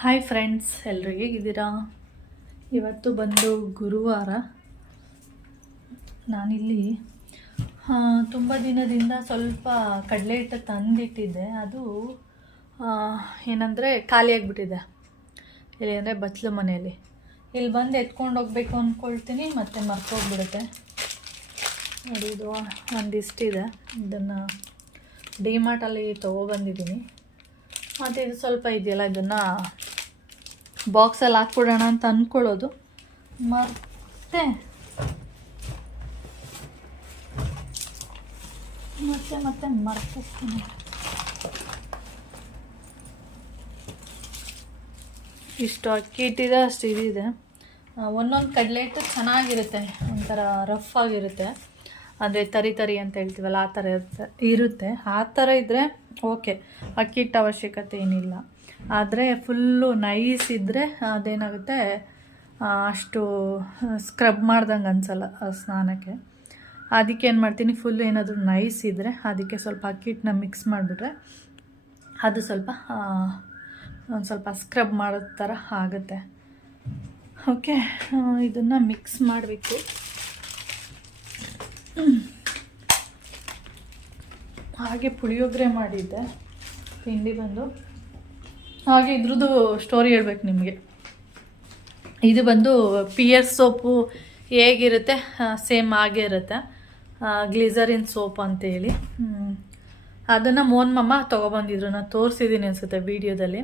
Hi friends, ಎಲ್ಲರೂ ಹೇಗಿದ್ದೀರಾ? ಇವತ್ತು ಬಂದು ಗುರುವಾರ. ನಾನಿಲ್ಲಿ ತುಂಬ ದಿನದಿಂದ ಸ್ವಲ್ಪ ಕಡಲೆ ಹಿಟ್ಟು ತಂದಿಟ್ಟಿದ್ದೆ. ಅದು ಏನಂದರೆ ಖಾಲಿಯಾಗಿಬಿಟ್ಟಿದೆ. ಇಲ್ಲಿ ಅಂದರೆ ಬಚ್ಚಲು ಮನೆಯಲ್ಲಿ. ಇಲ್ಲಿ ಬಂದು ಎತ್ಕೊಂಡು ಹೋಗ್ಬೇಕು ಅಂದ್ಕೊಳ್ತೀನಿ, ಮತ್ತು ಮರ್ತೋಗ್ಬಿಡುತ್ತೆ. ನೋಡಿ, ಇದು ಒಂದಿಷ್ಟಿದೆ. ಇದನ್ನು ಡಿಮಾರ್ಟಲ್ಲಿ ತೊಗೊಬಂದಿದ್ದೀನಿ. ಮತ್ತು ಇದು ಸ್ವಲ್ಪ ಇದೆಯಲ್ಲ, ಇದನ್ನು ಬಾಕ್ಸಲ್ಲಿ ಹಾಕ್ಬಿಡೋಣ ಅಂತ ಅಂದ್ಕೊಳ್ಳೋದು, ಮತ್ತೆ ಮರ್ತಿಸ್ತೀನಿ. ಇಷ್ಟು ಅಕ್ಕಿ ಇಟ್ಟಿದೆ, ಅಷ್ಟು ಇದಿದೆ. ಒಂದೊಂದು ಕಡಲೆ ಹಿಟ್ಟು ಚೆನ್ನಾಗಿರುತ್ತೆ, ಒಂಥರ ರಫ್ ಆಗಿರುತ್ತೆ. ಅಂದರೆ ತರಿ ಅಂತ ಹೇಳ್ತೀವಲ್ಲ, ಆ ಥರ ಇರುತ್ತೆ. ಆ ಥರ ಇದ್ದರೆ ಓಕೆ, ಅಕ್ಕಿ ಹಿಟ್ಟು ಅವಶ್ಯಕತೆ ಏನಿಲ್ಲ. ಆದರೆ ಫುಲ್ಲು ನೈಸ್ ಇದ್ದರೆ ಅದೇನಾಗುತ್ತೆ, ಅಷ್ಟು ಸ್ಕ್ರಬ್ ಮಾಡ್ದಂಗೆ ಅನಿಸಲ್ಲ ಸ್ನಾನಕ್ಕೆ. ಅದಕ್ಕೆ ಏನು ಮಾಡ್ತೀನಿ, ಫುಲ್ ಏನಾದರೂ ನೈಸ್ ಇದ್ದರೆ ಅದಕ್ಕೆ ಸ್ವಲ್ಪ ಅಕ್ಕಿ ಹಿಟ್ಟನ್ನ ಮಿಕ್ಸ್ ಮಾಡಿಬಿಟ್ರೆ ಅದು ಒಂದು ಸ್ವಲ್ಪ ಸ್ಕ್ರಬ್ ಮಾಡೋ ಥರ ಆಗುತ್ತೆ. ಓಕೆ, ಇದನ್ನು ಮಿಕ್ಸ್ ಮಾಡಬೇಕು. ಹಾಗೆ ಪುಳಿಯೋಗರೆ ಮಾಡಿದ್ದೆ ತಿಂಡಿ ಬಂದು. ಹಾಗೆ ಇದ್ರದ್ದು ಸ್ಟೋರಿ ಹೇಳ್ಬೇಕು ನಿಮಗೆ. ಇದು ಬಂದು ಪಿಯರ್ಸ್ ಸೋಪು ಹೇಗಿರುತ್ತೆ ಸೇಮ್ ಹಾಗೆ ಇರುತ್ತೆ. ಗ್ಲಿಸರಿನ್ ಸೋಪ್ ಅಂತೇಳಿ ಅದನ್ನು ಮೋನ್ ಮಮ್ಮ ತೊಗೊಬಂದಿದ್ರು. ನಾನು ತೋರಿಸಿದ್ದೀನಿ ಅನಿಸುತ್ತೆ ವೀಡಿಯೋದಲ್ಲಿ.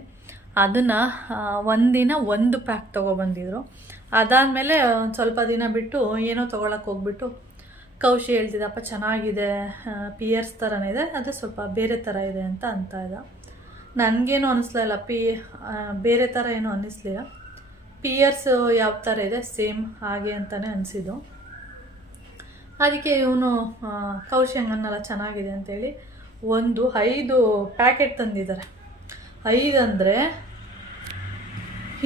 ಅದನ್ನು ಒಂದಿನ 1 ಪ್ಯಾಕ್ ತೊಗೊಬಂದಿದ್ರು. ಅದಾದಮೇಲೆ ಒಂದು ಸ್ವಲ್ಪ ದಿನ ಬಿಟ್ಟು ಏನೋ ತೊಗೊಳಕ್ಕೆ ಹೋಗ್ಬಿಟ್ಟು ಕೌಶಿ ಹೇಳ್ತಿದ್ದಪ್ಪ, ಚೆನ್ನಾಗಿದೆ, ಪಿಯರ್ಸ್ ಥರನೇ ಇದೆ, ಅದು ಸ್ವಲ್ಪ ಬೇರೆ ಥರ ಇದೆ ಅಂತ ಇದ್ದ. ನನಗೇನು ಅನ್ನಿಸ್ಲಿಲ್ಲ, ಬೇರೆ ಥರ ಏನೂ ಅನ್ನಿಸ್ಲಿಲ್ಲ. ಪಿಯರ್ಸ್ ಯಾವ ಥರ ಇದೆ ಸೇಮ್ ಹಾಗೆ ಅಂತಲೇ ಅನಿಸಿದ್ದು. ಅದಕ್ಕೆ ಇವನು ಕೌಶಿ ಹಂಗನ್ನಲ್ಲ, ಚೆನ್ನಾಗಿದೆ ಅಂತೇಳಿ 5 ಪ್ಯಾಕೆಟ್ ತಂದಿದ್ದಾರೆ. 5 ಅಂದರೆ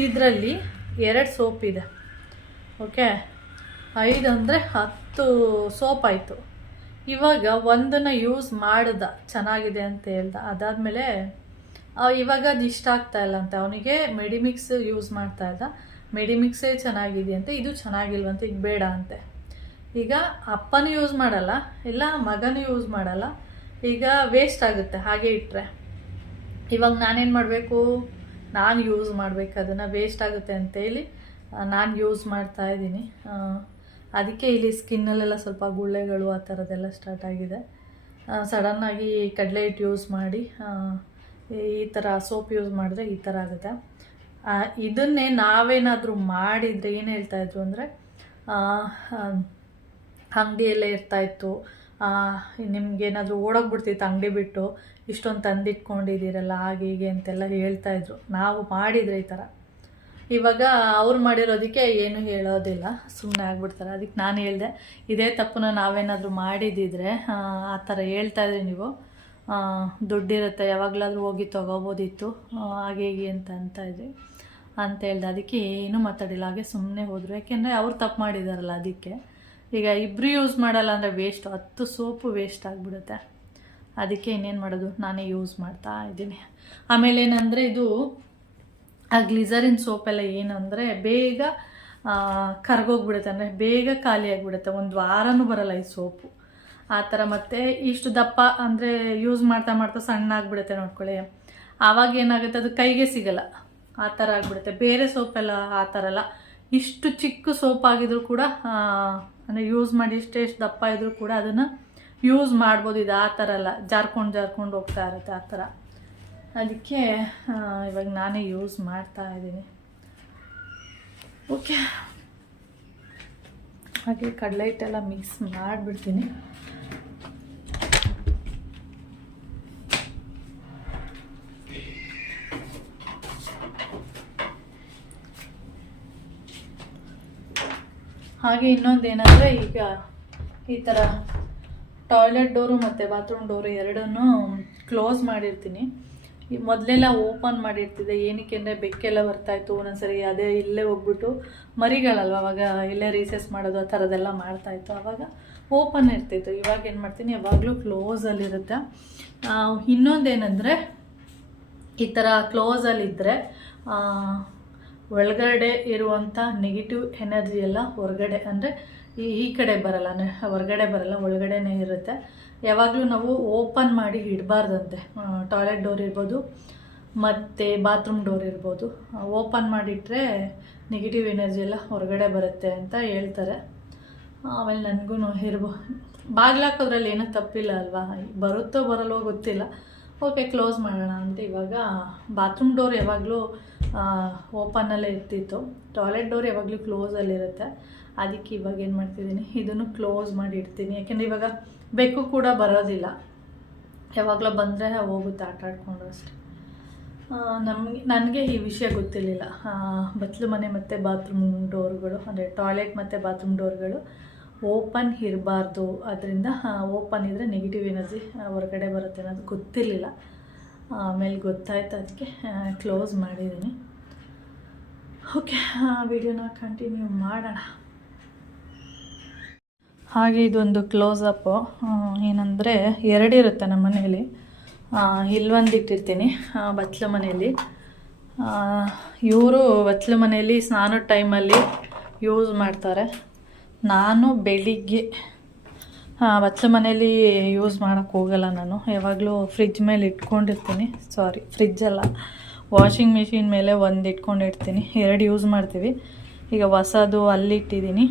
ಇದರಲ್ಲಿ 2 ಸೋಪ್ ಇದೆ. ಓಕೆ, 5 ಅಂದರೆ 10 ಸೋಪ್ ಆಯಿತು. ಇವಾಗ ಒಂದನ್ನು ಯೂಸ್ ಮಾಡ್ದ, ಚೆನ್ನಾಗಿದೆ ಅಂತ ಹೇಳ್ದ. ಅದಾದಮೇಲೆ ಇವಾಗ ಅದು ಇಷ್ಟ ಆಗ್ತಾಯಿಲ್ಲ ಅಂತ ಅವನಿಗೆ ಮೆಡಿಮಿಕ್ಸ್ ಯೂಸ್ ಮಾಡ್ತಾ ಇದ್ದ. ಮೆಡಿಮಿಕ್ಸೇ ಚೆನ್ನಾಗಿದೆಯಂತೆ, ಇದು ಚೆನ್ನಾಗಿಲ್ವಂತೆ, ಈಗ ಬೇಡ ಅಂತೆ. ಈಗ ಅಪ್ಪನೂ ಯೂಸ್ ಮಾಡಲ್ಲ, ಇಲ್ಲ ಮಗನೂ ಯೂಸ್ ಮಾಡಲ್ಲ. ಈಗ ವೇಸ್ಟ್ ಆಗುತ್ತೆ ಹಾಗೆ ಇಟ್ಟರೆ. ಇವಾಗ ನಾನೇನು ಮಾಡಬೇಕು, ನಾನು ಯೂಸ್ ಮಾಡಬೇಕು, ಅದನ್ನು ವೇಸ್ಟ್ ಆಗುತ್ತೆ ಅಂತೇಳಿ ನಾನು ಯೂಸ್ ಮಾಡ್ತಾಯಿದ್ದೀನಿ. ಅದಕ್ಕೆ ಇಲ್ಲಿ ಸ್ಕಿನ್ನಲ್ಲೆಲ್ಲ ಸ್ವಲ್ಪ ಗುಳ್ಳೆಗಳು ಆ ಥರದ್ದೆಲ್ಲ ಸ್ಟಾರ್ಟ್ ಆಗಿದೆ. ಸಡನ್ನಾಗಿ ಕಡಲೆ ಹಿಟ್ಟು ಯೂಸ್ ಮಾಡಿ ಈ ಥರ ಸೋಪ್ ಯೂಸ್ ಮಾಡಿದ್ರೆ ಈ ಥರ ಆಗುತ್ತೆ. ಇದನ್ನೇ ನಾವೇನಾದರೂ ಮಾಡಿದರೆ ಏನು ಹೇಳ್ತಾಯಿದ್ರು ಅಂದರೆ, ಅಂಗಡಿಯಲ್ಲೇ ಇರ್ತಾಯಿತ್ತು, ನಿಮ್ಗೇನಾದರೂ ಓಡೋಗ್ಬಿಡ್ತಿತ್ತು ಅಂಗಡಿ ಬಿಟ್ಟು, ಇಷ್ಟೊಂದು ತಂದಿಟ್ಕೊಂಡಿದ್ದೀರಲ್ಲ ಹಾಗೆ ಹೀಗೆ ಅಂತೆಲ್ಲ ಹೇಳ್ತಾಯಿದ್ರು. ನಾವು ಮಾಡಿದರೆ ಈ ಥರ. ಇವಾಗ ಅವ್ರು ಮಾಡಿರೋದಕ್ಕೆ ಏನು ಹೇಳೋದಿಲ್ಲ, ಸುಮ್ಮನೆ ಆಗ್ಬಿಡ್ತಾರೆ. ಅದಕ್ಕೆ ನಾನು ಹೇಳಿದೆ, ಇದೇ ತಪ್ಪನ್ನ ನಾವೇನಾದರೂ ಮಾಡಿದ್ದಿದ್ರೆ ಆ ಥರ ಹೇಳ್ತಾಯಿದ್ರಿ ನೀವು, ದುಡ್ಡಿರುತ್ತೆ ಯಾವಾಗಲಾದರೂ ಹೋಗಿ ತೊಗೋಬೋದಿತ್ತು ಹಾಗೆ ಹೀಗೆ ಅಂತ ಇದ್ರಿ ಅಂತ ಹೇಳ್ದೆ. ಅದಕ್ಕೆ ಏನೂ ಮಾತಾಡಿಲ್ಲ, ಹಾಗೆ ಸುಮ್ಮನೆ ಹೋದರು. ಯಾಕೆಂದರೆ ಅವ್ರು ತಪ್ಪು ಮಾಡಿದಾರಲ್ಲ. ಅದಕ್ಕೆ ಈಗ ಇಬ್ಬರು ಯೂಸ್ ಮಾಡಲ್ಲ ಅಂದರೆ ವೇಸ್ಟ್, 10 ಸೋಪು ವೇಸ್ಟ್ ಆಗಿಬಿಡುತ್ತೆ. ಅದಕ್ಕೆ ಇನ್ನೇನು ಮಾಡೋದು, ನಾನೇ ಯೂಸ್ ಮಾಡ್ತಾ ಇದ್ದೀನಿ. ಆಮೇಲೆ ಏನಂದರೆ, ಇದು ಆ ಗ್ಲಿಸರಿನ್ ಸೋಪೆಲ್ಲ ಏನಂದರೆ ಬೇಗ ಕರ್ಗೋಗ್ಬಿಡುತ್ತೆ, ಅಂದರೆ ಬೇಗ ಖಾಲಿ ಆಗಿಬಿಡುತ್ತೆ. 1 ವಾರನೂ ಬರಲ್ಲ ಈ ಸೋಪು ಆ ಥರ. ಮತ್ತು ಇಷ್ಟು ದಪ್ಪ ಅಂದರೆ ಯೂಸ್ ಮಾಡ್ತಾ ಸಣ್ಣ ಆಗಿಬಿಡುತ್ತೆ ನೋಡ್ಕೊಳ್ಳಿ. ಆವಾಗ ಏನಾಗುತ್ತೆ, ಅದು ಕೈಗೆ ಸಿಗಲ್ಲ, ಆ ಥರ ಆಗಿಬಿಡುತ್ತೆ. ಬೇರೆ ಸೋಪೆಲ್ಲ ಆ ಥರ ಅಲ್ಲ, ಇಷ್ಟು ಚಿಕ್ಕ ಸೋಪ್ ಆಗಿದ್ರು ಕೂಡ ಅಂದರೆ ಯೂಸ್ ಮಾಡಿ ಎಷ್ಟು ದಪ್ಪ ಇದ್ದರೂ ಕೂಡ ಅದನ್ನು ಯೂಸ್ ಮಾಡ್ಬೋದು. ಇದು ಆ ಥರ ಅಲ್ಲ, ಜಾರ್ಕೊಂಡು ಹೋಗ್ತಾ ಇರುತ್ತೆ ಆ ಥರ. ಅದಕ್ಕೆ ಇವಾಗ ನಾನೇ ಯೂಸ್ ಮಾಡ್ತಾ ಇದ್ದೀನಿ. ಓಕೆ, ಹಾಗೆ ಕಡಲೆ ಹಿಟ್ಟೆಲ್ಲ ಮಿಕ್ಸ್ ಮಾಡಿಬಿಡ್ತೀನಿ. ಹಾಗೆ ಇನ್ನೊಂದೇನೆಂದರೆ, ಈಗ ಈ ಥರ ಟಾಯ್ಲೆಟ್ ಡೋರು ಮತ್ತು ಬಾತ್ರೂಮ್ ಡೋರು ಎರಡನ್ನೂ ಕ್ಲೋಸ್ ಮಾಡಿರ್ತೀನಿ. ಈ ಮೊದಲೆಲ್ಲ ಓಪನ್ ಮಾಡಿರ್ತಿದ್ದೆ. ಏನಕ್ಕೆ ಅಂದರೆ ಬೆಕ್ಕೆಲ್ಲ ಬರ್ತಾಯಿತ್ತು ಒಂದೊಂದ್ಸರಿ. ಅದೇ ಇಲ್ಲೇ ಹೋಗ್ಬಿಟ್ಟು ಮರಿಗಳಲ್ವ, ಅವಾಗ ಇಲ್ಲೇ ರೀಸೆಸ್ ಮಾಡೋದು ಆ ಥರದ್ದೆಲ್ಲ ಮಾಡ್ತಾಯಿತ್ತು. ಆವಾಗ ಓಪನ್ ಇರ್ತಿತ್ತು. ಇವಾಗ ಏನು ಮಾಡ್ತೀನಿ, ಯಾವಾಗಲೂ ಕ್ಲೋಸಲ್ಲಿರುತ್ತೆ. ಇನ್ನೊಂದೇನೆಂದರೆ, ಈ ಥರ ಕ್ಲೋಸಲ್ಲಿದ್ದರೆ ಒಳಗಡೆ ಇರುವಂಥ ನೆಗೆಟಿವ್ ಎನರ್ಜಿ ಎಲ್ಲ ಹೊರಗಡೆ ಅಂದರೆ ಈ ಕಡೆ ಬರಲ್ಲ, ಅಂದರೆ ಹೊರಗಡೆ ಬರಲ್ಲ, ಒಳಗಡೆನೇ ಇರುತ್ತೆ. ಯಾವಾಗಲೂ ನಾವು ಓಪನ್ ಮಾಡಿ ಇಡಬಾರ್ದಂತೆ. ಟಾಯ್ಲೆಟ್ ಡೋರ್ ಇರ್ಬೋದು ಮತ್ತು ಬಾತ್ರೂಮ್ ಡೋರ್ ಇರ್ಬೋದು, ಓಪನ್ ಮಾಡಿಟ್ರೆ ನೆಗೆಟಿವ್ ಎನರ್ಜಿ ಎಲ್ಲ ಹೊರಗಡೆ ಬರುತ್ತೆ ಅಂತ ಹೇಳ್ತಾರೆ. ಆಮೇಲೆ ನನಗೂ ಬಾಗಿಲಾಕೋದ್ರಲ್ಲಿ ಏನೂ ತಪ್ಪಿಲ್ಲ ಅಲ್ವಾ, ಬರುತ್ತೋ ಬರಲ್ವೋ ಗೊತ್ತಿಲ್ಲ. ಓಕೆ, ಕ್ಲೋಸ್ ಮಾಡೋಣ ಅಂತ. ಇವಾಗ ಬಾತ್ರೂಮ್ ಡೋರ್ ಯಾವಾಗಲೂ ಓಪನ್ನಲ್ಲೇ ಇರ್ತಿತ್ತು, ಟಾಯ್ಲೆಟ್ ಡೋರ್ ಯಾವಾಗಲೂ ಕ್ಲೋಸಲ್ಲಿರುತ್ತೆ. ಅದಕ್ಕೆ ಇವಾಗ ಏನು ಮಾಡ್ತಿದ್ದೀನಿ, ಇದನ್ನು ಕ್ಲೋಸ್ ಮಾಡಿ ಇಡ್ತೀನಿ. ಯಾಕೆಂದರೆ ಇವಾಗ ಬೆಕ್ಕು ಕೂಡ ಬರೋದಿಲ್ಲ, ಯಾವಾಗಲೂ ಬಂದರೆ ಹೋಗುತ್ತೆ ಆಟ ಆಡ್ಕೊಂಡು ಅಷ್ಟೆ. ನನಗೆ ಈ ವಿಷಯ ಗೊತ್ತಿರಲಿಲ್ಲ. ಬಚ್ಚಲು ಮನೆ ಮತ್ತು ಬಾತ್ರೂಮ್ ಡೋರ್ಗಳು, ಅಂದರೆ ಟಾಯ್ಲೆಟ್ ಮತ್ತು ಬಾತ್ರೂಮ್ ಡೋರ್ಗಳು ಓಪನ್ ಇರಬಾರ್ದು, ಅದರಿಂದ ಓಪನ್ ಇದ್ದರೆ ನೆಗೆಟಿವ್ ಎನರ್ಜಿ ಹೊರಗಡೆ ಬರುತ್ತೆ ಅನ್ನೋದು ಗೊತ್ತಿರಲಿಲ್ಲ. ಆಮೇಲೆ ಗೊತ್ತಾಯ್ತು, ಅದಕ್ಕೆ ಕ್ಲೋಸ್ ಮಾಡಿದ್ದೀನಿ. ಓಕೆ, ವಿಡಿಯೋನ ಕಂಟಿನ್ಯೂ ಮಾಡೋಣ. ಹಾಗೆ ಇದೊಂದು ಕ್ಲೋಸಪ್ಪು ಏನಂದರೆ ಎರಡಿರುತ್ತೆ ನಮ್ಮ ಮನೆಯಲ್ಲಿ. ಇಲ್ಲೊಂದು ಇಟ್ಟಿರ್ತೀನಿ ಬಚ್ಚಲು ಮನೆಯಲ್ಲಿ. ಇವರು ಬಚ್ಚಲು ಮನೆಯಲ್ಲಿ ಸ್ನಾನದ ಟೈಮಲ್ಲಿ ಯೂಸ್ ಮಾಡ್ತಾರೆ. ನಾನು ಬೆಳಿಗ್ಗೆ ಬಚ್ಚಲು ಮನೆಯಲ್ಲಿ ಯೂಸ್ ಮಾಡೋಕ್ಕೆ ಹೋಗಲ್ಲ. ನಾನು ಯಾವಾಗಲೂ ಫ್ರಿಜ್ ಮೇಲೆ ಇಟ್ಕೊಂಡಿರ್ತೀನಿ. ಫ್ರಿಜ್ಜಲ್ಲ, ವಾಷಿಂಗ್ ಮಿಷಿನ್ ಮೇಲೆ ಒಂದು ಇಟ್ಕೊಂಡಿರ್ತೀನಿ. 2 ಯೂಸ್ ಮಾಡ್ತೀವಿ. ಈಗ ಹೊಸದು ಅಲ್ಲಿಟ್ಟಿದ್ದೀನಿ,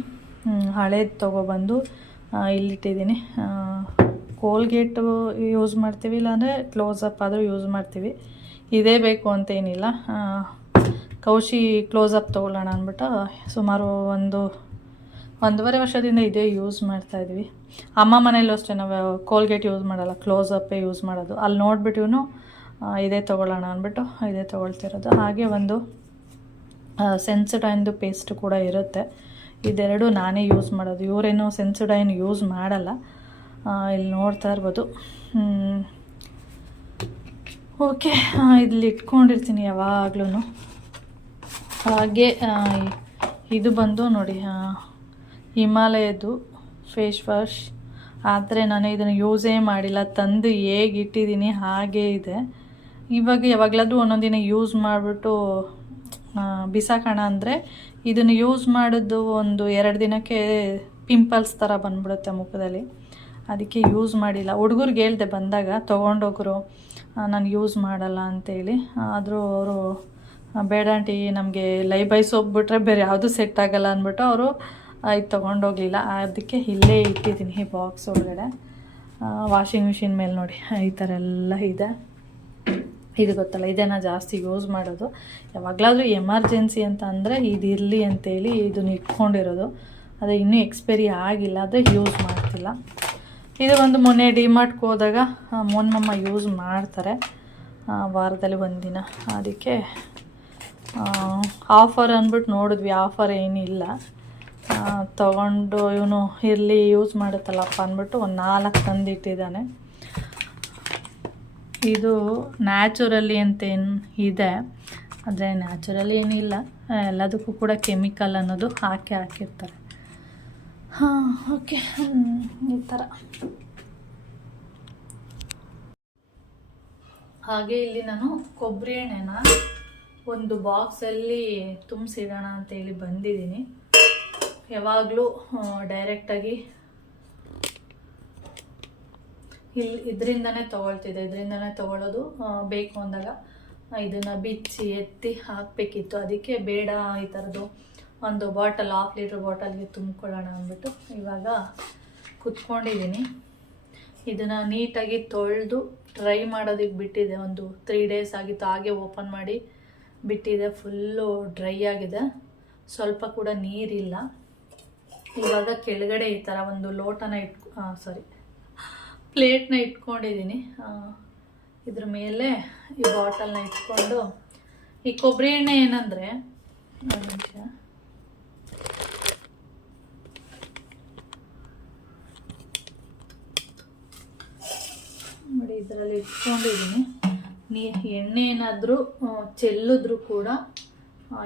ಹಳೇದು ತೊಗೊಬಂದು ಇಲ್ಲಿಟ್ಟಿದ್ದೀನಿ. ಕೋಲ್ಗೇಟು ಯೂಸ್ ಮಾಡ್ತೀವಿ, ಇಲ್ಲಾಂದರೆ ಕ್ಲೋಸಪ್ ಆದರೂ ಯೂಸ್ ಮಾಡ್ತೀವಿ. ಇದೇ ಬೇಕು ಅಂತೇನಿಲ್ಲ. ಕೌಶಿ ಕ್ಲೋಸಪ್ ತೊಗೊಳ್ಳೋಣ ಅಂದ್ಬಿಟ್ಟು ಸುಮಾರು 1.5 ವರ್ಷದಿಂದ ಇದೇ ಯೂಸ್ ಮಾಡ್ತಾಯಿದ್ವಿ. ಅಮ್ಮ ಮನೇಲೂ ಅಷ್ಟೇ, ನಾವು ಕೋಲ್ಗೇಟ್ ಯೂಸ್ ಮಾಡಲ್ಲ, ಕ್ಲೋಸಪ್ಪೇ ಯೂಸ್ ಮಾಡೋದು. ಅಲ್ಲಿ ನೋಡಿಬಿಟ್ಟು ಇದೇ ತೊಗೊಳ್ಳೋಣ ಅಂದ್ಬಿಟ್ಟು ಇದೇ ತೊಗೊಳ್ತಿರೋದು. ಹಾಗೆ ಒಂದು ಸೆನ್ಸೊಡೈನ್ದು ಪೇಸ್ಟ್ ಕೂಡ ಇರುತ್ತೆ. ಇದೆರಡು ನಾನೇ ಯೂಸ್ ಮಾಡೋದು. ಇವರೇನು ಸೆನ್ಸೊಡೈನ್ ಯೂಸ್ ಮಾಡಲ್ಲ. ಇಲ್ಲಿ ನೋಡ್ತಾ ಇರ್ಬೋದು. ಓಕೆ, ಇಲ್ಲಿ ಇಟ್ಕೊಂಡಿರ್ತೀನಿ ಯಾವಾಗ್ಲೂ. ಹಾಗೆ ಇದು ಬಂದು ನೋಡಿ, ಹಿಮಾಲಯದ್ದು ಫೇಸ್ ವಾಶ್. ಆದರೆ ನಾನು ಇದನ್ನು ಯೂಸೇ ಮಾಡಿಲ್ಲ, ತಂದು ಹೇಗೆ ಇಟ್ಟಿದ್ದೀನಿ ಹಾಗೇ ಇದೆ. ಇವಾಗ ಯಾವಾಗಲಾದರೂ ಒಂದೊಂದಿನ ಯೂಸ್ ಮಾಡಿಬಿಟ್ಟು ಬಿಸಾಕೋಣ ಅಂದರೆ ಇದನ್ನು ಯೂಸ್ ಮಾಡೋದು 1-2 ದಿನಕ್ಕೆ ಪಿಂಪಲ್ಸ್ ಥರ ಬಂದ್ಬಿಡುತ್ತೆ ಮುಖದಲ್ಲಿ. ಅದಕ್ಕೆ ಯೂಸ್ ಮಾಡಿಲ್ಲ. ಹುಡುಗರಿಗೆ ಹೇಳ್ದೆ ಬಂದಾಗ ತೊಗೊಂಡೋಗ್ರು, ನಾನು ಯೂಸ್ ಮಾಡಲ್ಲ ಅಂತೇಳಿ. ಆದರೂ ಅವರು ಬೇಡ ಆಂಟಿ, ನಮಗೆ ಲೈಬೈ ಸೋಪ್ ಬಿಟ್ರೆ ಬೇರೆ ಯಾವುದೂ ಸೆಟ್ ಆಗಲ್ಲ ಅಂದ್ಬಿಟ್ಟು ಅವರು ಇದು ತೊಗೊಂಡೋಗಲಿಲ್ಲ. ಅದಕ್ಕೆ ಇಲ್ಲೇ ಇಟ್ಟಿದ್ದೀನಿ ಈ ಬಾಕ್ಸ್ ಒಳಗಡೆ. ವಾಷಿಂಗ್ ಮಿಷಿನ್ ಮೇಲೆ ನೋಡಿ ಈ ಥರ ಎಲ್ಲ ಇದೆ. ಇದು ಗೊತ್ತಲ್ಲ, ಇದೇ ನಾನು ಜಾಸ್ತಿ ಯೂಸ್ ಮಾಡೋದು. ಯಾವಾಗಲಾದರೂ ಎಮರ್ಜೆನ್ಸಿ ಅಂತ ಅಂದರೆ ಇದಿರಲಿ ಅಂತೇಳಿ ಇದನ್ನು ಇಟ್ಕೊಂಡಿರೋದು. ಅದು ಇನ್ನೂ ಎಕ್ಸ್ಪೈರಿ ಆಗಿಲ್ಲ, ಆದರೆ ಯೂಸ್ ಮಾಡ್ತಿಲ್ಲ. ಇದು ಒಂದು ಮೊನ್ನೆ ಡಿಮಾರ್ಟ್ಗೆ ಹೋದಾಗ ಮೊನ್ನಮ್ಮ ಯೂಸ್ ಮಾಡ್ತಾರೆ ವಾರದಲ್ಲಿ 1 ದಿನ. ಅದಕ್ಕೆ ಆಫರ್ ಅಂದ್ಬಿಟ್ಟು ನೋಡಿದ್ವಿ, ಆಫರ್ ಏನಿಲ್ಲ. ತೊಗೊಂಡು ಇವನು ಇರಲಿ ಯೂಸ್ ಮಾಡುತ್ತಲ್ಲಪ್ಪ ಅಂದ್ಬಿಟ್ಟು 4 ತಂದಿಟ್ಟಿದ್ದಾನೆ. ಇದು ನ್ಯಾಚುರಲಿ ಅಂತೇನು ಇದೆ, ಆದರೆ ನ್ಯಾಚುರಲಿ ಏನಿಲ್ಲ, ಎಲ್ಲದಕ್ಕೂ ಕೂಡ ಕೆಮಿಕಲ್ ಅನ್ನೋದು ಹಾಕಿರ್ತಾರೆ. ಓಕೆ, ಈ ಥರ. ಹಾಗೆ ಇಲ್ಲಿ ನಾನು ಕೊಬ್ಬರಿ ಎಣ್ಣೆನ ಒಂದು ಬಾಕ್ಸಲ್ಲಿ ತುಂಬಿಸಿಡೋಣ ಅಂತೇಳಿ ಬಂದಿದ್ದೀನಿ. ಯಾವಾಗಲೂ ಡೈರೆಕ್ಟಾಗಿ ಇದರಿಂದನೇ ತೊಗೊಳ್ಳೋದು. ಬೇಕು ಅಂದಾಗ ಇದನ್ನು ಬಿಚ್ಚಿ ಎತ್ತಿ ಹಾಕಬೇಕಿತ್ತು. ಅದಕ್ಕೆ ಬೇಡ, ಈ ಥರದ್ದು ಒಂದು ಬಾಟಲ್ 1/2 ಲೀಟ್ರ್ ಬಾಟಲ್ಗೆ ತುಂಬಿಕೊಳ್ಳೋಣ ಅಂದ್ಬಿಟ್ಟು ಇವಾಗ ಕುತ್ಕೊಂಡಿದ್ದೀನಿ. ಇದನ್ನು ನೀಟಾಗಿ ತೊಳೆದು ಡ್ರೈ ಮಾಡೋದಕ್ಕೆ ಬಿಟ್ಟಿದೆ. ಒಂದು 3 ಡೇಸ್ ಆಗಿತ್ತು, ಹಾಗೆ ಓಪನ್ ಮಾಡಿ ಬಿಟ್ಟಿದೆ. ಫುಲ್ಲು ಡ್ರೈ ಆಗಿದೆ, ಸ್ವಲ್ಪ ಕೂಡ ನೀರಿಲ್ಲ. ಇವಾಗ ಕೆಳಗಡೆ ಈ ಥರ ಒಂದು ಲೋಟನ ಪ್ಲೇಟ್ನ ಇಟ್ಕೊಂಡಿದ್ದೀನಿ. ಇದ್ರ ಮೇಲೆ ಈ ಬಾಟಲ್ನ ಇಟ್ಕೊಂಡು, ಈ ಕೊಬ್ಬರಿ ಎಣ್ಣೆ ಏನಂದರೆ ನೋಡಿ ಇದರಲ್ಲಿ ಇಟ್ಕೊಂಡಿದ್ದೀನಿ. ಎಣ್ಣೆ ಏನಾದರೂ ಚೆಲ್ಲಿದ್ರೂ ಕೂಡ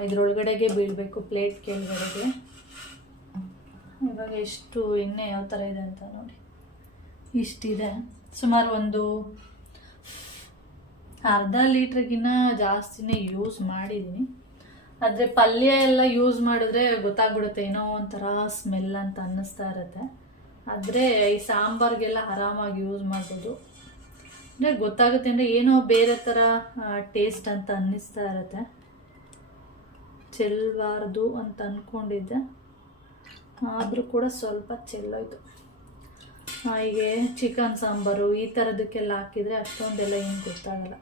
ಇದ್ರೊಳಗಡೆಗೆ ಬೀಳಬೇಕು, ಪ್ಲೇಟ್ ಕೆಳಗಡೆಗೆ. ಇವಾಗ ಎಷ್ಟು ಎಣ್ಣೆ ಯಾವ ಥರ ಇದೆ ಅಂತ ನೋಡಿ, ಇಷ್ಟಿದೆ. ಸುಮಾರು ಒಂದು ಅರ್ಧ ಲೀಟ್ರಿಗಿನ್ನ ಜಾಸ್ತಿನೇ ಯೂಸ್ ಮಾಡಿದ್ದೀನಿ. ಆದರೆ ಪಲ್ಯ ಎಲ್ಲ ಯೂಸ್ ಮಾಡಿದ್ರೆ ಗೊತ್ತಾಗ್ಬಿಡುತ್ತೆ, ಏನೋ ಒಂಥರ ಸ್ಮೆಲ್ ಅಂತ ಅನ್ನಿಸ್ತಾ ಇರುತ್ತೆ. ಆದರೆ ಈ ಸಾಂಬಾರಿಗೆಲ್ಲ ಆರಾಮಾಗಿ ಯೂಸ್ ಮಾಡ್ಬೋದು. ಅಂದರೆ ಗೊತ್ತಾಗುತ್ತೆ, ಅಂದರೆ ಏನೋ ಬೇರೆ ಥರ ಟೇಸ್ಟ್ ಅಂತ ಅನ್ನಿಸ್ತಾ ಇರುತ್ತೆ. ಚೆಲ್ಲಬಾರ್ದು ಅಂತ ಅಂದ್ಕೊಂಡಿದ್ದೆ, ಆದರೂ ಕೂಡ ಸ್ವಲ್ಪ ಚೆಲ್ಲೋಯ್ತು. ಹೀಗೆ ಚಿಕನ್ ಸಾಂಬಾರು ಈ ಥರದಕ್ಕೆಲ್ಲ ಹಾಕಿದರೆ ಅಷ್ಟೊಂದೆಲ್ಲ ಏನು ಗೊತ್ತಾಗಲ್ಲ.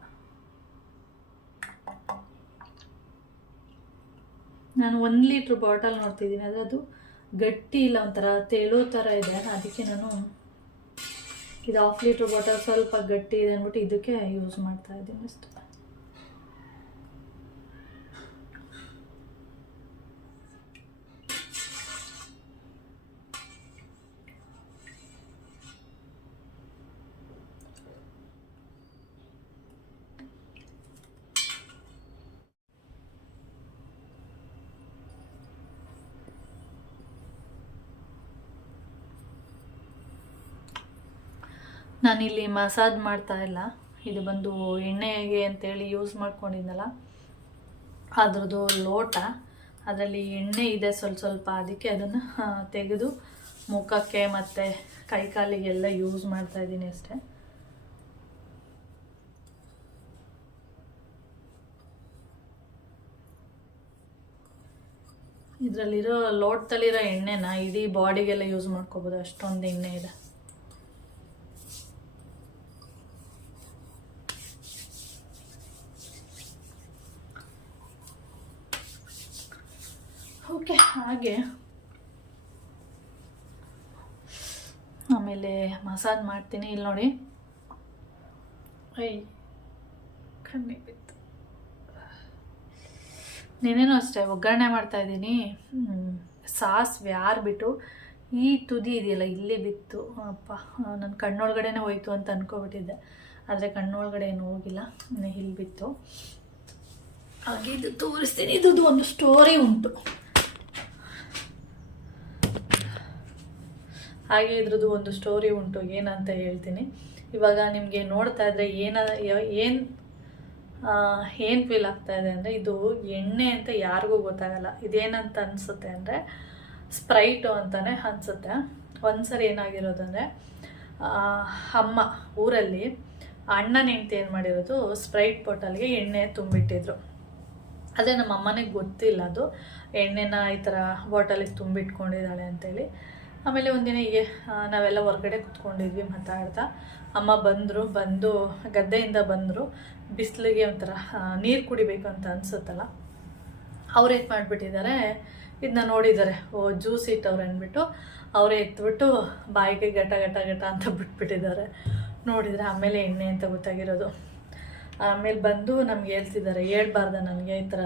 ನಾನು 1 ಲೀಟ್ರ್ ಬಾಟಲ್ ನೋಡ್ತಿದ್ದೀನಿ, ಆದರೆ ಅದು ಗಟ್ಟಿ ಇಲ್ಲ, ಒಂಥರ ತೇಲೋ ಥರ ಇದೆ. ಅದಕ್ಕೆ ನಾನು ಇದು 1/2 ಲೀಟ್ರ್ ಬಾಟಲ್ ಸ್ವಲ್ಪ ಗಟ್ಟಿ ಇದೆ ಅಂದ್ಬಿಟ್ಟು ಇದಕ್ಕೆ ಯೂಸ್ ಮಾಡ್ತಾ ಇದ್ದೀನಿ ಅಷ್ಟು. ನಾನಿಲ್ಲಿ ಮಸಾಜ್ ಮಾಡ್ತಾ ಇಲ್ಲ, ಇದು ಬಂದು ಎಣ್ಣೆಗೆ ಅಂತೇಳಿ ಯೂಸ್ ಮಾಡ್ಕೊಂಡಿದ್ದಲ್ಲ ಅದ್ರದ್ದು ಲೋಟ, ಅದರಲ್ಲಿ ಎಣ್ಣೆ ಇದೆ ಸ್ವಲ್ಪ, ಅದಕ್ಕೆ ಅದನ್ನು ತೆಗೆದು ಮುಖಕ್ಕೆ ಮತ್ತು ಕೈಕಾಲಿಗೆಲ್ಲ ಯೂಸ್ ಮಾಡ್ತಾ ಇದ್ದೀನಿ ಅಷ್ಟೇ. ಇದರಲ್ಲಿರೋ ಲೋಟದಲ್ಲಿರೋ ಎಣ್ಣೆನ ಇಡೀ ಬಾಡಿಗೆಲ್ಲ ಯೂಸ್ ಮಾಡ್ಕೋಬೋದು, ಅಷ್ಟೊಂದು ಎಣ್ಣೆ ಇದೆ. ಓಕೆ, ಹಾಗೆ ಆಮೇಲೆ ಮಸಾಜ್ ಮಾಡ್ತೀನಿ. ಇಲ್ಲಿ ನೋಡಿ, ಕಣ್ಣಿಗೆ ಬಿತ್ತು. ನೀನೇನೋ ಅಷ್ಟೇ ಒಗ್ಗರಣೆ ಮಾಡ್ತಾಯಿದ್ದೀನಿ, ಸಾಸಿವೆ ಆರಿಬಿಟ್ಟು ಈ ತುದಿ ಇದೆಯಲ್ಲ ಇಲ್ಲಿ ಬಿತ್ತು. ಅಪ್ಪ, ನನ್ನ ಕಣ್ಣೊಳಗಡೆನೇ ಹೋಯ್ತು ಅಂತ ಅಂದ್ಕೊಬಿಟ್ಟಿದ್ದೆ, ಆದರೆ ಕಣ್ಣೊಳಗಡೆ ಏನು ಹೋಗಿಲ್ಲ, ಇಲ್ಲಿ ಬಿತ್ತು. ಹಾಗೆ ಇದು ತೋರಿಸ್ತೀನಿ, ಇದು ಒಂದು ಸ್ಟೋರಿ ಉಂಟು. ಹಾಗೆ ಇದ್ರದ್ದು ಒಂದು ಸ್ಟೋರಿ ಉಂಟು, ಏನಂತ ಹೇಳ್ತೀನಿ. ಇವಾಗ ನಿಮಗೆ ನೋಡ್ತಾ ಇದ್ರೆ ಏನು ಫೀಲ್ ಆಗ್ತಾ ಇದೆ ಅಂದರೆ, ಇದು ಎಣ್ಣೆ ಅಂತ ಯಾರಿಗೂ ಗೊತ್ತಾಗಲ್ಲ. ಇದೇನಂತ ಅನಿಸುತ್ತೆ ಅಂದರೆ ಸ್ಪ್ರೈಟು ಅಂತಲೇ ಅನಿಸುತ್ತೆ. ಒಂದ್ಸರಿ ಏನಾಗಿರೋದಂದರೆ, ಅಮ್ಮ ಊರಲ್ಲಿ ಅಣ್ಣನ ಹೆಂಡ್ತಿ ಏನು ಮಾಡಿರೋದು, ಸ್ಪ್ರೈಟ್ ಬಾಟಲ್ಗೆ ಎಣ್ಣೆ ತುಂಬಿಟ್ಟಿದ್ರು. ಅದೇ ನಮ್ಮ ಅಮ್ಮನಿಗೆ ಗೊತ್ತಿಲ್ಲ ಅದು ಎಣ್ಣೆನ ಈ ಥರ ಬಾಟಲಿಗೆ ತುಂಬಿಟ್ಕೊಂಡಿದ್ದಾಳೆ ಅಂತೇಳಿ. ಆಮೇಲೆ ಒಂದಿನ ಹೀಗೆ ನಾವೆಲ್ಲ ಹೊರಗಡೆ ಕೂತ್ಕೊಂಡಿದ್ವಿ ಮಾತಾಡ್ತಾ, ಅಮ್ಮ ಬಂದು ಗದ್ದೆಯಿಂದ ಬಂದರು. ಬಿಸಿಲಿಗೆ ಒಂಥರ ನೀರು ಕುಡಿಬೇಕು ಅಂತ ಅನಿಸುತ್ತಲ್ಲ, ಅವ್ರು ಏನು ಮಾಡಿಬಿಟ್ಟಿದ್ದಾರೆ, ಇದನ್ನ ನೋಡಿದ್ದಾರೆ, ಜ್ಯೂಸ್ ಇಟ್ಟವ್ರು ಅಂದ್ಬಿಟ್ಟು ಅವರೇ ಎತ್ಬಿಟ್ಟು ಬಾಯಿಗೆ ಗಟ ಅಂತ ಬಿಟ್ಬಿಟ್ಟಿದ್ದಾರೆ. ನೋಡಿದರೆ ಆಮೇಲೆ ಎಣ್ಣೆ ಅಂತ ಗೊತ್ತಾಗಿರೋದು. ಆಮೇಲೆ ಬಂದು ನಮ್ಗೆ ಹೇಳ್ತಿದ್ದಾರೆ, ಹೇಳ್ಬಾರ್ದ ನನಗೆ ಈ ಥರ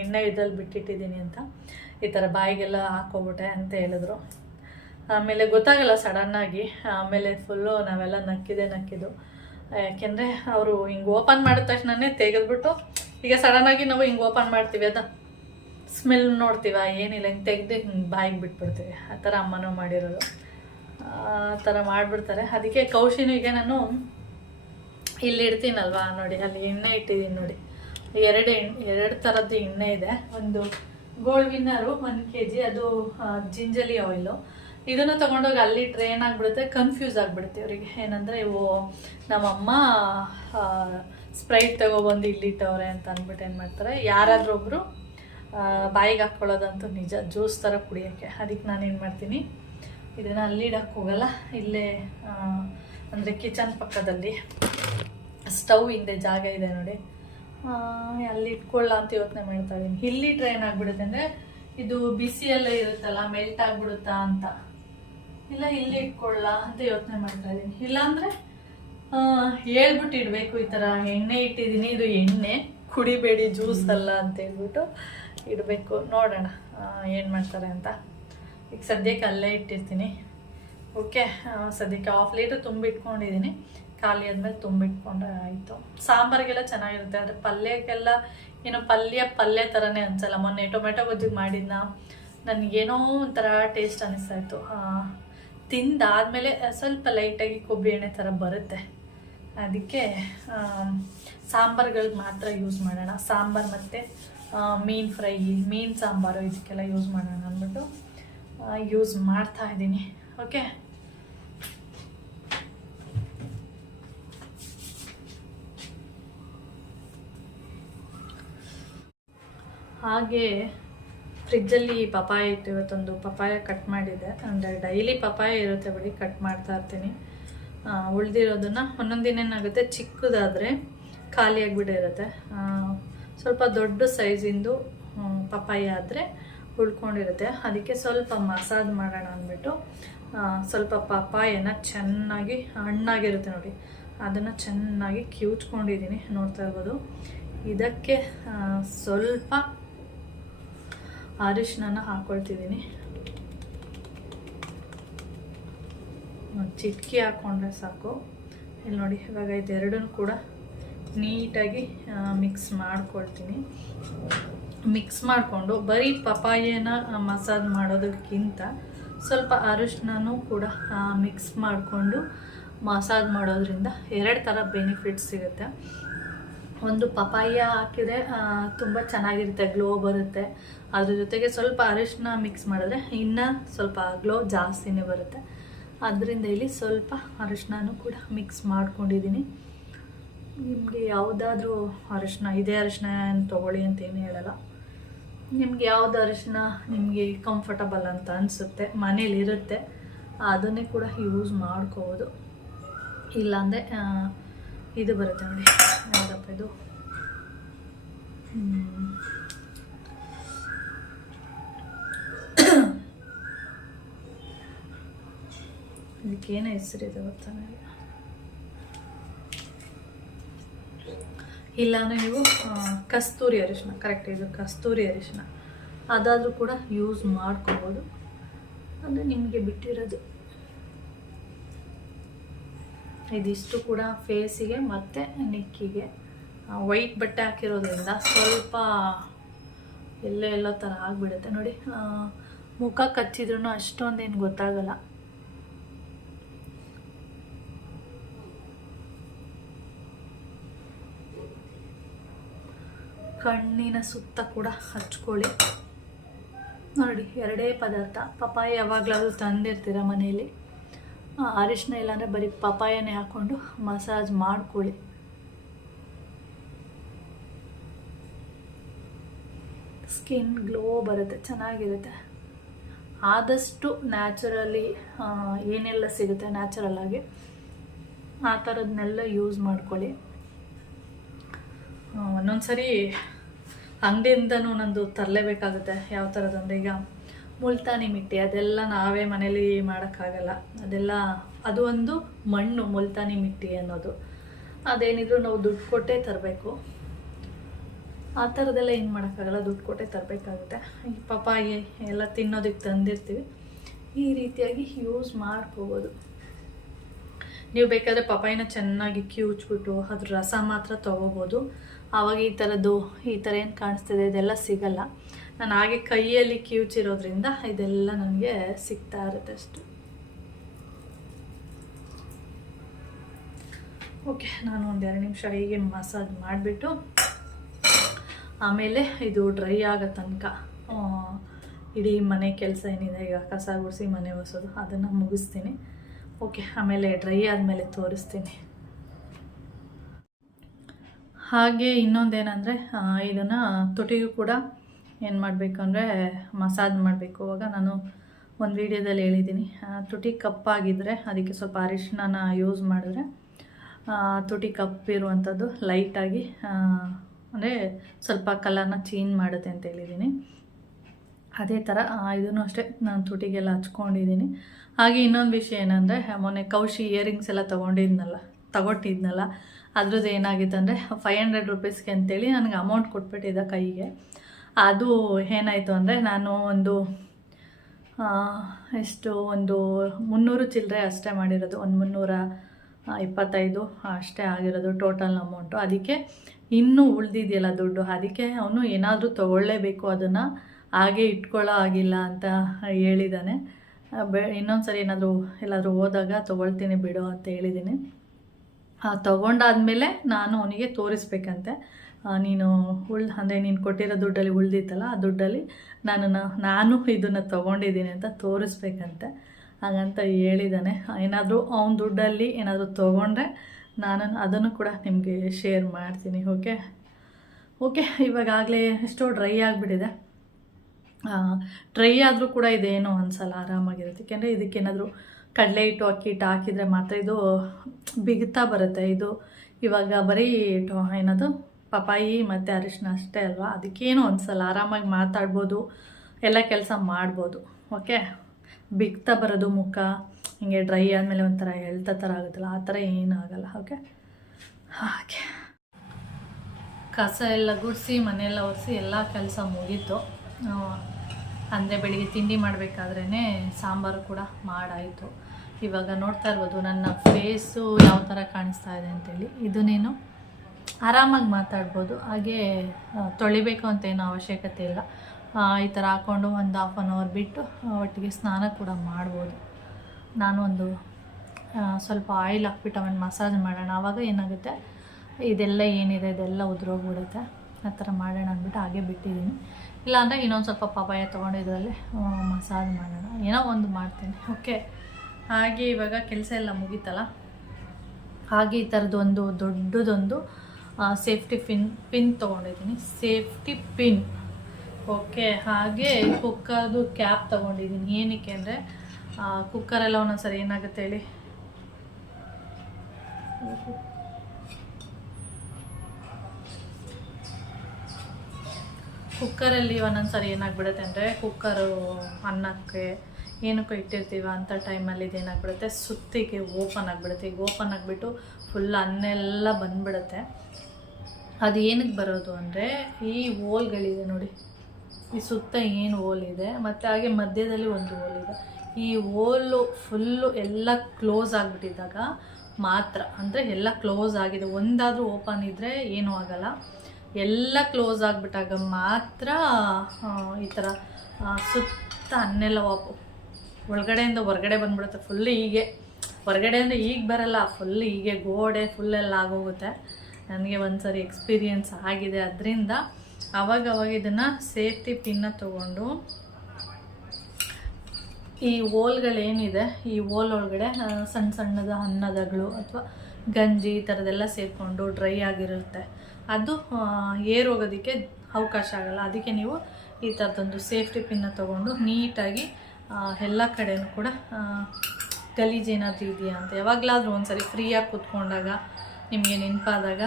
ಎಣ್ಣೆ ಇದ್ರಲ್ಲಿ ಬಿಟ್ಟಿಟ್ಟಿದ್ದೀನಿ ಅಂತ, ಈ ಥರ ಬಾಯಿಗೆಲ್ಲ ಹಾಕೋಬಿಟ್ಟೆ ಅಂತ ಹೇಳಿದ್ರು. ಆಮೇಲೆ ಗೊತ್ತಾಗಲ್ಲ ಸಡನ್ನಾಗಿ. ಆಮೇಲೆ ಫುಲ್ಲು ನಾವೆಲ್ಲ ನಕ್ಕಿದ್ದು, ಯಾಕೆಂದರೆ ಅವರು ಹಿಂಗೆ ಓಪನ್ ಮಾಡಿದ ತಕ್ಷಣವೇ ತೆಗೆದ್ಬಿಟ್ಟು, ಈಗ ಸಡನ್ನಾಗಿ ನಾವು ಹಿಂಗೆ ಓಪನ್ ಮಾಡ್ತೀವಿ, ಅದು ಸ್ಮೆಲ್ ನೋಡ್ತೀವ, ಏನಿಲ್ಲ, ಹಿಂಗೆ ತೆಗೆದು ಹಿಂಗೆ ಬಾಯಿಗೆ ಬಿಟ್ಬಿಡ್ತೀವಿ. ಆ ಥರ ಅಮ್ಮನೂ ಮಾಡಿರೋದು, ಆ ಥರ ಮಾಡಿಬಿಡ್ತಾರೆ. ಅದಕ್ಕೆ ಕೌಶಿನಿಗೆ ನಾನು ಇಲ್ಲಿ ಇಡ್ತೀನಲ್ವಾ, ನೋಡಿ ಅಲ್ಲಿ ಎಣ್ಣೆ ಇಟ್ಟಿದ್ದೀನಿ ನೋಡಿ, ಎರಡು ಥರದ್ದು ಎಣ್ಣೆ ಇದೆ. ಒಂದು ಗೋಲ್ಡ್ ವಿನ್ನರು 1 kg, ಅದು ಜಿಂಜಲಿ ಆಯಿಲು. ಇದನ್ನು ತೊಗೊಂಡೋಗಿ ಅಲ್ಲಿ ಟ್ರೈನ್ ಆಗಿಬಿಡುತ್ತೆ, ಕನ್ಫ್ಯೂಸ್ ಆಗಿಬಿಡುತ್ತೆ ಅವರಿಗೆ. ಏನಂದರೆ ಇವು ನಮ್ಮಮ್ಮ ಸ್ಪ್ರೈಟ್ ತೊಗೊಬಂದು ಇಲ್ಲಿಟ್ಟವ್ರೆ ಅಂತ ಅಂದ್ಬಿಟ್ಟು ಏನು ಮಾಡ್ತಾರೆ, ಯಾರಾದರೂ ಒಬ್ಬರು ಬಾಯಿಗೆ ಹಾಕ್ಕೊಳ್ಳೋದಂತೂ ನಿಜ, ಜ್ಯೂಸ್ ಥರ ಕುಡಿಯೋಕ್ಕೆ. ಅದಕ್ಕೆ ನಾನು ಏನು ಮಾಡ್ತೀನಿ, ಇದನ್ನು ಅಲ್ಲಿ ಇಡೋಕ್ಕೆ ಹೋಗಲ್ಲ, ಇಲ್ಲೇ ಅಂದರೆ ಕಿಚನ್ ಪಕ್ಕದಲ್ಲಿ ಸ್ಟವ್ ಹಿಂದೆ ಜಾಗ ಇದೆ ನೋಡಿ, ಅಲ್ಲಿ ಇಟ್ಕೊಳ್ಳ ಅಂತ ಯೋಚನೆ ಮಾಡ್ತಾ ಇದ್ದೀನಿ. ಇಲ್ಲಿ ಟ್ರೈನ್ ಆಗಿಬಿಡುತ್ತೆ, ಅಂದರೆ ಇದು ಬಿಸಿಯೆಲ್ಲ ಇರುತ್ತಲ್ಲ, ಮೆಲ್ಟ್ ಆಗಿಬಿಡುತ್ತಾ ಅಂತ. ಇಲ್ಲ ಇಲ್ಲಿ ಇಟ್ಕೊಳ್ಳ ಅಂತ ಯೋಚನೆ ಮಾಡ್ತಾ ಇದ್ದೀನಿ. ಇಲ್ಲಾಂದರೆ ಹೇಳ್ಬಿಟ್ಟು ಇಡಬೇಕು, ಈ ಥರ ಎಣ್ಣೆ ಇಟ್ಟಿದ್ದೀನಿ, ಇದು ಎಣ್ಣೆ ಕುಡಿಬೇಡಿ, ಜ್ಯೂಸ್ ಅಲ್ಲ ಅಂತ ಹೇಳ್ಬಿಟ್ಟು ಇಡಬೇಕು. ನೋಡೋಣ ಏನು ಮಾಡ್ತಾರೆ ಅಂತ. ಈಗ ಸದ್ಯಕ್ಕೆ ಅಲ್ಲೇ ಇಟ್ಟಿರ್ತೀನಿ. ಓಕೆ, ಸದ್ಯಕ್ಕೆ 1/2 ಲೀಟ್ರ್ ತುಂಬಿಟ್ಕೊಂಡಿದ್ದೀನಿ, ಖಾಲಿ ಆದಮೇಲೆ ತುಂಬಿಟ್ಕೊಂಡ್ರೆ ಆಯಿತು. ಸಾಂಬಾರಿಗೆಲ್ಲ ಚೆನ್ನಾಗಿರುತ್ತೆ, ಆದರೆ ಪಲ್ಯಕ್ಕೆಲ್ಲ ಏನೋ ಪಲ್ಯ ಥರನೇ ಅನಿಸಲ್ಲ. ಮೊನ್ನೆ ಟೊಮೆಟೊ ಗೊಜ್ಜಿಗೆ ಮಾಡಿದ್ನ, ನನಗೇನೋ ಒಂಥರ ಟೇಸ್ಟ್ ಅನ್ನಿಸ್ತಾಯಿತ್ತು. ತಿಂದಾದಮೇಲೆ ಸ್ವಲ್ಪ ಲೈಟಾಗಿ ಕೊಬ್ಬರಿ ಎಣ್ಣೆ ಥರ ಬರುತ್ತೆ. ಅದಕ್ಕೆ ಸಾಂಬಾರುಗಳಿಗೆ ಮಾತ್ರ ಯೂಸ್ ಮಾಡೋಣ. ಸಾಂಬಾರು ಮತ್ತು ಮೀನು ಫ್ರೈ, ಮೀನು ಸಾಂಬಾರು ಇದಕ್ಕೆಲ್ಲ ಯೂಸ್ ಮಾಡೋಣ ಅಂದ್ಬಿಟ್ಟು ಯೂಸ್ ಮಾಡ್ತಾ ಇದ್ದೀನಿ. ಓಕೆ, ಹಾಗೆ ಫ್ರಿಜ್ಜಲ್ಲಿ ಪಪಾಯ ಇತ್ತು. ಇವತ್ತೊಂದು ಪಪಾಯ ಕಟ್ ಮಾಡಿದೆ. ಅಂದರೆ ಡೈಲಿ ಪಪಾಯ ಇರುತ್ತೆ ಬಿಡಿ, ಕಟ್ ಮಾಡ್ತಾ ಇರ್ತೀನಿ. ಉಳಿದಿರೋದನ್ನು ಒಂದೊಂದು ದಿನ ಏನಾಗುತ್ತೆ, ಚಿಕ್ಕದಾದರೆ ಖಾಲಿಯಾಗಿಬಿಟ್ಟಿರುತ್ತೆ. ಸ್ವಲ್ಪ ದೊಡ್ಡ ಸೈಜಿಂದು ಪಪಾಯ ಆದರೆ ಉಳ್ಕೊಂಡಿರುತ್ತೆ. ಅದಕ್ಕೆ ಸ್ವಲ್ಪ ಮಸಾಜ್ ಮಾಡೋಣ ಅಂದ್ಬಿಟ್ಟು ಸ್ವಲ್ಪ ಪಪಾಯನ ಚೆನ್ನಾಗಿ ಹಣ್ಣಾಗಿರುತ್ತೆ ನೋಡಿ, ಅದನ್ನು ಚೆನ್ನಾಗಿ ಕಿವುಚ್ಕೊಂಡಿದ್ದೀನಿ, ನೋಡ್ತಾ ಇರ್ಬೋದು. ಇದಕ್ಕೆ ಸ್ವಲ್ಪ ಅರಿಶಿನ ಹಾಕ್ಕೊಳ್ತಿದ್ದೀನಿ. ಚಿಟಕಿ ಹಾಕ್ಕೊಂಡ್ರೆ ಸಾಕು. ಇಲ್ಲಿ ನೋಡಿ, ಇವಾಗ ಇದೆರಡನ್ನೂ ಕೂಡ ನೀಟಾಗಿ ಮಿಕ್ಸ್ ಮಾಡ್ಕೊಳ್ತೀನಿ. ಮಿಕ್ಸ್ ಮಾಡಿಕೊಂಡು ಬರೀ ಪಪಾಯನ ಮಸಾಜ್ ಮಾಡೋದಕ್ಕಿಂತ ಸ್ವಲ್ಪ ಅರಿಶಿನೂ ಕೂಡ ಮಿಕ್ಸ್ ಮಾಡಿಕೊಂಡು ಮಸಾಜ್ ಮಾಡೋದ್ರಿಂದ 2 ಥರ ಬೆನಿಫಿಟ್ಸ್ ಸಿಗುತ್ತೆ. ಒಂದು ಪಪಾಯ ಹಾಕಿದರೆ ತುಂಬ ಚೆನ್ನಾಗಿರುತ್ತೆ, ಗ್ಲೋ ಬರುತ್ತೆ. ಅದ್ರ ಜೊತೆಗೆ ಸ್ವಲ್ಪ ಅರಿಶಿನ ಮಿಕ್ಸ್ ಮಾಡಿದ್ರೆ ಇನ್ನೂ ಸ್ವಲ್ಪ ಗ್ಲೋ ಜಾಸ್ತಿನೇ ಬರುತ್ತೆ. ಅದರಿಂದ ಇಲ್ಲಿ ಸ್ವಲ್ಪ ಅರಿಶಿನೂ ಕೂಡ ಮಿಕ್ಸ್ ಮಾಡ್ಕೊಂಡಿದ್ದೀನಿ. ನಿಮಗೆ ಯಾವುದಾದ್ರೂ ಅರಿಶಿನ, ಇದೇ ಅರಿಶಿನ ತೊಗೊಳ್ಳಿ ಅಂತೇನು ಹೇಳಲ್ಲ. ನಿಮ್ಗೆ ಯಾವ್ದು ಅರಿಶಿನ ನಿಮಗೆ ಕಂಫರ್ಟಬಲ್ ಅಂತ ಅನಿಸುತ್ತೆ, ಮನೇಲಿರುತ್ತೆ, ಅದನ್ನೇ ಕೂಡ ಯೂಸ್ ಮಾಡ್ಕೋಬೋದು. ಇಲ್ಲಾಂದರೆ ಇದು ಬರುತ್ತೆ ನೋಡಿ, ಯಾವುದಪ್ಪ ಇದು, ಇದಕ್ಕೇನು ಹೆಸರಿದೆ ಗೊತ್ತಾನೆ. ಇಲ್ಲಾಂದರೆ ನೀವು ಕಸ್ತೂರಿ ಅರಿಶಿನ, ಕರೆಕ್ಟ್, ಇದು ಕಸ್ತೂರಿ ಅರಿಶಿನ, ಅದಾದರೂ ಕೂಡ ಯೂಸ್ ಮಾಡ್ಕೋಬೋದು. ಅಂದರೆ ನಿಮಗೆ ಬಿಟ್ಟಿರೋದು. ಇದಿಷ್ಟು ಕೂಡ ಫೇಸಿಗೆ ಮತ್ತು ನೆಕ್ಕಿಗೆ. ವೈಟ್ ಬಟ್ಟೆ ಹಾಕಿರೋದ್ರಿಂದ ಸ್ವಲ್ಪ ಎಲ್ಲೋ ಥರ ಆಗಿಬಿಡುತ್ತೆ ನೋಡಿ. ಮುಖ ಕಚ್ಚಿದ್ರೂ ಅಷ್ಟೊಂದೇನು ಗೊತ್ತಾಗಲ್ಲ. ಕಣ್ಣಿನ ಸುತ್ತ ಕೂಡ ಹಚ್ಕೊಳ್ಳಿ ನೋಡಿ. 2 ಪದಾರ್ಥ. ಪಪಾಯ ಯಾವಾಗಲಾದರೂ ತಂದಿರ್ತೀರ ಮನೆಯಲ್ಲಿ, ಅರಿಶಿನ ಇಲ್ಲಾಂದರೆ ಬರೀ ಪಪಾಯನೇ ಹಾಕ್ಕೊಂಡು ಮಸಾಜ್ ಮಾಡ್ಕೊಳ್ಳಿ. ಸ್ಕಿನ್ ಗ್ಲೋ ಬರುತ್ತೆ, ಚೆನ್ನಾಗಿರುತ್ತೆ. ಆದಷ್ಟು ನ್ಯಾಚುರಲಿ ಏನೆಲ್ಲ ಸಿಗುತ್ತೆ ನ್ಯಾಚುರಲ್ಲಾಗಿ ಆ ಥರದನ್ನೆಲ್ಲ ಯೂಸ್ ಮಾಡ್ಕೊಳ್ಳಿ. ಒಂದೊಂದ್ಸರಿ ಅಂಗಡಿಯಿಂದನೂ ನಂದು ತರಲೇಬೇಕಾಗುತ್ತೆ. ಯಾವ ಥರದಂದರೆ, ಈಗ ಮುಲ್ತಾನಿ ಮಿಟ್ಟಿ ಅದೆಲ್ಲ ನಾವೇ ಮನೇಲಿ ಮಾಡೋಕ್ಕಾಗಲ್ಲ. ಅದು ಒಂದು ಮಣ್ಣು, ಮುಲ್ತಾನಿ ಮಿಟ್ಟಿ ಅನ್ನೋದು. ಅದೇನಿದ್ರು ನಾವು ದುಡ್ಡು ಕೊಟ್ಟೇ ತರಬೇಕು. ಆ ಥರದ್ದೆಲ್ಲ ಏನು ಮಾಡೋಕ್ಕಾಗಲ್ಲ, ದುಡ್ಡು ಕೊಟ್ಟೇ ತರಬೇಕಾಗುತ್ತೆ. ಈ ಪಪಾಯಿ ಎಲ್ಲ ತಿನ್ನೋದಕ್ಕೆ ತಂದಿರ್ತೀವಿ, ಈ ರೀತಿಯಾಗಿ ಯೂಸ್ ಮಾಡ್ಕೋಬೋದು. ನೀವು ಬೇಕಾದರೆ ಪಪಾಯಿನ ಚೆನ್ನಾಗಿ ಕಿವುಚ್ಬಿಟ್ಟು ಅದ್ರ ರಸ ಮಾತ್ರ ತೊಗೋಬೋದು. ಆವಾಗ ಈ ಥರ ಏನು ಕಾಣಿಸ್ತಿದೆ ಇದೆಲ್ಲ ಸಿಗಲ್ಲ. ನಾನು ಹಾಗೆ ಕೈಯಲ್ಲಿ ಕಿವುಚಿರೋದ್ರಿಂದ ಇದೆಲ್ಲ ನನಗೆ ಸಿಗ್ತಾ ಇರುತ್ತೆ ಅಷ್ಟು. ಓಕೆ, ನಾನು 1-2 ನಿಮಿಷ ಹೀಗೆ ಮಸಾಜ್ ಮಾಡಿಬಿಟ್ಟು ಆಮೇಲೆ ಇದು ಡ್ರೈ ಆಗೋ ತನಕ ಇಡೀ ಮನೆ ಕೆಲಸ ಏನಿದೆ, ಈಗ ಕಸ ಗುಡಿಸಿ ಮನೆ ಒರೆಸೋದು, ಅದನ್ನು ಮುಗಿಸ್ತೀನಿ. ಓಕೆ, ಆಮೇಲೆ ಡ್ರೈ ಆದಮೇಲೆ ತೋರಿಸ್ತೀನಿ. ಹಾಗೆ ಇನ್ನೊಂದೇನೆಂದರೆ, ಇದನ್ನು ತುಟಿಗೂ ಕೂಡ ಏನು ಮಾಡಬೇಕು ಅಂದರೆ ಮಸಾಜ್ ಮಾಡಬೇಕು. ಅವಾಗ ನಾನು ಒಂದು ವಿಡಿಯೋದಲ್ಲಿ ಹೇಳಿದ್ದೀನಿ, ತುಟಿ ಕಪ್ಪಾಗಿದ್ದರೆ ಅದಕ್ಕೆ ಸ್ವಲ್ಪ ಅರಿಶಿನ ಯೂಸ್ ಮಾಡಿದ್ರೆ ತುಟಿ ಕಪ್ಪಿರುವಂಥದ್ದು ಲೈಟಾಗಿ ಅಂದರೆ ಸ್ವಲ್ಪ ಕಲರ್ನ ಚೇಂಜ್ ಮಾಡುತ್ತೆ ಅಂತ ಹೇಳಿದ್ದೀನಿ. ಅದೇ ಥರ ಇದನ್ನು ಅಷ್ಟೇ ನಾನು ತುಟಿಗೆಲ್ಲ ಹಚ್ಕೊಂಡಿದ್ದೀನಿ. ಹಾಗೆ ಇನ್ನೊಂದು ವಿಷಯ ಏನಂದರೆ, ಮೊನ್ನೆ ಕೌಶಿ ಇಯರಿಂಗ್ಸ್ ಎಲ್ಲ ತಗೊಟ್ಟಿದ್ನಲ್ಲ, ಅದ್ರದ್ದು ಏನಾಗಿತ್ತು ಅಂದರೆ 500 ರೂಪೀಸ್ಗೆ ಅಂತೇಳಿ ನನಗೆ ಅಮೌಂಟ್ ಕೊಟ್ಬಿಟ್ಟಿದ್ದ ಕೈಗೆ. ಅದು ಏನಾಯಿತು ಅಂದರೆ, ನಾನು ಒಂದು 300 ಚಿಲ್ಲರೆ ಅಷ್ಟೇ ಮಾಡಿರೋದು, ಒಂದು 325 ಅಷ್ಟೇ ಆಗಿರೋದು ಟೋಟಲ್ ಅಮೌಂಟು. ಅದಕ್ಕೆ ಇನ್ನೂ ಉಳಿದಿದೆಯಲ್ಲ ದುಡ್ಡು, ಅದಕ್ಕೆ ಅವನು ಏನಾದರೂ ತೊಗೊಳ್ಳೇಬೇಕು, ಅದನ್ನು ಹಾಗೆ ಇಟ್ಕೊಳ್ಳೋ ಆಗಿಲ್ಲ ಅಂತ ಹೇಳಿದ್ದಾನೆ. ಇನ್ನೊಂದು ಸರಿ ಎಲ್ಲಾದರೂ ಹೋದಾಗ ತೊಗೊಳ್ತೀನಿ ಬಿಡು ಅಂತ ಹೇಳಿದ್ದೀನಿ. ತೊಗೊಂಡಾದ್ಮೇಲೆ ನಾನು ಅವನಿಗೆ ತೋರಿಸ್ಬೇಕಂತೆ. ನೀನು ಅಂದರೆ ನೀನು ಕೊಟ್ಟಿರೋ ದುಡ್ಡಲ್ಲಿ ಉಳ್ದಿತ್ತಲ್ಲ, ಆ ದುಡ್ಡಲ್ಲಿ ನಾನು ಇದನ್ನು ತೊಗೊಂಡಿದ್ದೀನಿ ಅಂತ ತೋರಿಸ್ಬೇಕಂತೆ. ಹಾಗಂತ ಹೇಳಿದ್ದಾನೆ. ಏನಾದರೂ ಅವನ ದುಡ್ಡಲ್ಲಿ ಏನಾದರೂ ತೊಗೊಂಡ್ರೆ ನಾನು ಅದನ್ನು ಕೂಡ ನಿಮಗೆ ಶೇರ್ ಮಾಡ್ತೀನಿ. ಓಕೆ ಇವಾಗಲೇ ಎಷ್ಟೋ ಡ್ರೈ ಆಗಿಬಿಟ್ಟಿದೆ. ಡ್ರೈ ಆದರೂ ಕೂಡ ಇದೇನೋ ಅನಿಸಲ್ಲ, ಆರಾಮಾಗಿರುತ್ತೆ. ಯಾಕೆಂದರೆ ಇದಕ್ಕೇನಾದರೂ ಕಡಲೆ ಹಿಟ್ಟು ಅಕ್ಕಿ ಹಿಟ್ಟು ಹಾಕಿದರೆ ಮಾತ್ರ ಇದು ಬಿಗುತ್ತಾ ಬರುತ್ತೆ. ಇದು ಇವಾಗ ಬರೀ ಏನದು ಪಪಾಯಿ ಮತ್ತು ಅರಿಶಿನ ಅಷ್ಟೇ ಅಲ್ವಾ, ಅದಕ್ಕೇನು ಅನಿಸಲ್ಲ, ಆರಾಮಾಗಿ ಮಾತಾಡ್ಬೋದು, ಎಲ್ಲ ಕೆಲಸ ಮಾಡ್ಬೋದು. ಓಕೆ, ಬಿಗ್ತಾ ಬರೋದು ಮುಖ ಹಿಂಗೆ ಡ್ರೈ ಆದಮೇಲೆ ಒಂಥರ ಎಳ್ತ ಥರ ಆಗುತ್ತಲ್ಲ, ಆ ಥರ ಏನೂ ಆಗಲ್ಲ. ಹಾಗೆ ಕಸ ಎಲ್ಲ ಗುಡಿಸಿ ಮನೆಯೆಲ್ಲ ಒರೆಸಿ ಎಲ್ಲ ಕೆಲಸ ಮುಗೀತು. ಅಂದರೆ ಬೆಳಿಗ್ಗೆ ತಿಂಡಿ ಮಾಡಬೇಕಾದ್ರೇ ಸಾಂಬಾರು ಕೂಡ ಮಾಡಾಯಿತು. ಇವಾಗ ನೋಡ್ತಾ ಇರ್ಬೋದು ನನ್ನ ಫೇಸು ಯಾವ ಥರ ಕಾಣಿಸ್ತಾ ಇದೆ ಅಂತೇಳಿ. ಇದು ನೀನು ಆರಾಮಾಗಿ ಮಾತಾಡ್ಬೋದು, ಹಾಗೆ ತೊಳಿಬೇಕು ಅಂತ ಏನೂ ಅವಶ್ಯಕತೆ ಇಲ್ಲ. ಈ ಥರ ಹಾಕ್ಕೊಂಡು ಒಂದು ಹಾಫ್ ಆನ್ ಅವರ್ ಬಿಟ್ಟು ಒಟ್ಟಿಗೆ ಸ್ನಾನ ಕೂಡ ಮಾಡ್ಬೋದು. ನಾನು ಒಂದು ಸ್ವಲ್ಪ ಆಯಿಲ್ ಹಾಕ್ಬಿಟ್ಟು ಅವನ್ನ ಮಸಾಜ್ ಮಾಡೋಣ, ಆವಾಗ ಏನಾಗುತ್ತೆ ಇದೆಲ್ಲ ಏನಿದೆ ಇದೆಲ್ಲ ಉದುರೋಗ್ಬಿಡುತ್ತೆ. ಆ ಥರ ಮಾಡೋಣ ಅಂದ್ಬಿಟ್ಟು ಹಾಗೆ ಬಿಟ್ಟಿದ್ದೀನಿ. ಇಲ್ಲಾಂದರೆ ಇನ್ನೊಂದು ಸ್ವಲ್ಪ ಪಪಾಯ ತೊಗೊಂಡು ಇದರಲ್ಲಿ ಮಸಾಜ್ ಮಾಡೋಣ, ಏನೋ ಒಂದು ಮಾಡ್ತೀನಿ. ಓಕೆ, ಹಾಗೆ ಇವಾಗ ಕೆಲಸ ಎಲ್ಲ ಮುಗೀತಲ್ಲ, ಹಾಗೆ ಈ ಥರದ್ದೊಂದು ದೊಡ್ಡದೊಂದು ಸೇಫ್ಟಿ ಪಿನ್ ತೊಗೊಂಡಿದ್ದೀನಿ, ಸೇಫ್ಟಿ ಪಿನ್. ಓಕೆ, ಹಾಗೆ ಕುಕ್ಕರ್ದು ಕ್ಯಾಪ್ ತೊಗೊಂಡಿದ್ದೀನಿ. ಏನಕ್ಕೆ ಅಂದರೆ ಕುಕ್ಕರೆಲ್ಲ ಒಂದೊಂದು ಸರಿ ಏನಾಗುತ್ತೆ ಹೇಳಿ, ಕುಕ್ಕರಲ್ಲಿ ಒಂದೊಂದು ಸರಿ ಏನಾಗ್ಬಿಡುತ್ತೆ ಅಂದರೆ ಕುಕ್ಕರು ಅನ್ನಕ್ಕೆ ಏನಕ್ಕೂ ಇಟ್ಟಿರ್ತೀವ ಅಂಥ ಟೈಮಲ್ಲಿ ಇದೇನಾಗ್ಬಿಡುತ್ತೆ ಸುತ್ತಿಗೆ ಓಪನ್ ಆಗಿಬಿಡುತ್ತೆ. ಈಗ ಓಪನ್ ಆಗಿಬಿಟ್ಟು ಫುಲ್ ಅನ್ನೆಲ್ಲ ಬಂದುಬಿಡುತ್ತೆ. ಅದು ಏನಕ್ಕೆ ಬರೋದು ಅಂದರೆ ಈ ಹೋಲ್ಗಳಿದೆ ನೋಡಿ, ಈ ಸುತ್ತ ಏನು ಹೋಲ್ ಇದೆ ಮತ್ತು ಹಾಗೆ ಮಧ್ಯದಲ್ಲಿ ಒಂದು ಹೋಲ್ ಇದೆ. ಈ ಹೋಲು ಫುಲ್ಲು ಎಲ್ಲ ಕ್ಲೋಸ್ ಆಗಿಬಿಟ್ಟಿದ್ದಾಗ ಮಾತ್ರ, ಅಂದರೆ ಎಲ್ಲ ಕ್ಲೋಸ್ ಆಗಿದೆ, ಒಂದಾದರೂ ಓಪನ್ ಇದ್ದರೆ ಏನೂ ಆಗಲ್ಲ, ಎಲ್ಲ ಕ್ಲೋಸ್ ಆಗಿಬಿಟ್ಟಾಗ ಮಾತ್ರ ಈ ಥರ ಸುತ್ತ ಅನ್ನೆಲ್ಲ ಒಳಗಡೆಯಿಂದ ಹೊರಗಡೆ ಬಂದ್ಬಿಡುತ್ತೆ. ಫುಲ್ಲು ಹೀಗೆ ಹೊರಗಡೆಯಿಂದ ಈಗ ಬರಲ್ಲ, ಫುಲ್ ಹೀಗೆ ಗೋಡೆ ಫುಲ್ಲೆಲ್ಲ ಆಗೋಗುತ್ತೆ. ನನಗೆ ಒಂದು ಸರಿ ಎಕ್ಸ್ಪೀರಿಯನ್ಸ್ ಆಗಿದೆ. ಅದರಿಂದ ಅವಾಗವಾಗ ಇದನ್ನು ಸೇಫ್ಟಿ ಪಿನ್ನ ತೊಗೊಂಡು ಈ ಹೋಲ್ಗಳೇನಿದೆ ಈ ಹೋಲ್ ಒಳಗಡೆ ಸಣ್ಣ ಸಣ್ಣದ ಅನ್ನದಗಳು ಅಥವಾ ಗಂಜಿ ಈ ಥರದ್ದೆಲ್ಲ ಸೇರಿಕೊಂಡು ಡ್ರೈ ಆಗಿರುತ್ತೆ, ಅದು ಏರ್ ಹೋಗೋದಕ್ಕೆ ಅವಕಾಶ ಆಗಲ್ಲ. ಅದಕ್ಕೆ ನೀವು ಈ ಥರದೊಂದು ಸೇಫ್ಟಿ ಪಿನ್ನ ತೊಗೊಂಡು ನೀಟಾಗಿ ಎಲ್ಲ ಕಡೆಯೂ ಕೂಡ ಗಲೀಜೇನಾದರೂ ಇದೆಯಾ ಅಂತ ಯಾವಾಗಲಾದರೂ ಒಂದು ಸರಿ ಫ್ರೀಯಾಗಿ ಕೂತ್ಕೊಂಡಾಗ ನಿಮಗೆ ನೆನಪಾದಾಗ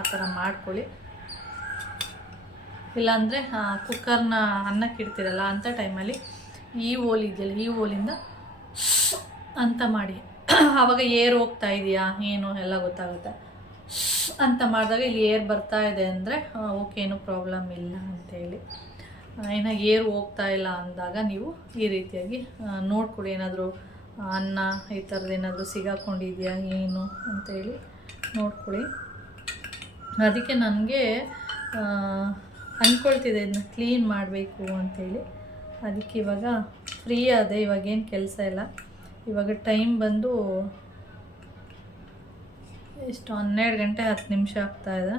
ಆ ಥರ ಮಾಡ್ಕೊಳ್ಳಿ. ಇಲ್ಲಾಂದರೆ ಕುಕ್ಕರ್ನ ಅನ್ನಕ್ಕೆ ಇಡ್ತೀರಲ್ಲ ಅಂಥ ಟೈಮಲ್ಲಿ ಈ ಹೋಲ್ ಇದೆಯಲ್ಲ, ಈ ಹೋಲಿಂದ ಅಂತ ಮಾಡಿ, ಆವಾಗ ಏರ್ ಹೋಗ್ತಾ ಇದೆಯಾ ಏನು ಎಲ್ಲ ಗೊತ್ತಾಗುತ್ತೆ. ಅಂತ ಮಾಡಿದಾಗ ಇಲ್ಲಿ ಏರ್ ಬರ್ತಾ ಇದೆ ಅಂದರೆ ಓಕೆ, ಏನೂ ಪ್ರಾಬ್ಲಮ್ ಇಲ್ಲ ಅಂತೇಳಿ. ಏನೋ ಏರ್ ಹೋಗ್ತಾ ಇಲ್ಲ ಅಂದಾಗ ನೀವು ಈ ರೀತಿಯಾಗಿ ನೋಡ್ಕೊಳ್ಳಿ, ಏನಾದರೂ ಅನ್ನ ಈ ಥರದ್ದು ಏನಾದರೂ ಸಿಗಾಕೊಂಡಿದೆಯಾ ಏನು ಅಂತೇಳಿ ನೋಡ್ಕೊಳ್ಳಿ. ಅದಕ್ಕೆ ನನಗೆ ಅಂದ್ಕೊಳ್ತಿದೆ ಇದನ್ನ ಕ್ಲೀನ್ ಮಾಡಬೇಕು ಅಂಥೇಳಿ. ಅದಕ್ಕೆ ಇವಾಗ ಫ್ರೀ ಆದೆ, ಇವಾಗೇನು ಕೆಲಸ ಇಲ್ಲ. ಇವಾಗ ಟೈಮ್ ಬಂದು ಎಷ್ಟು 12 ಗಂಟೆ 10 ನಿಮಿಷ ಆಗ್ತಾಯಿದೆ.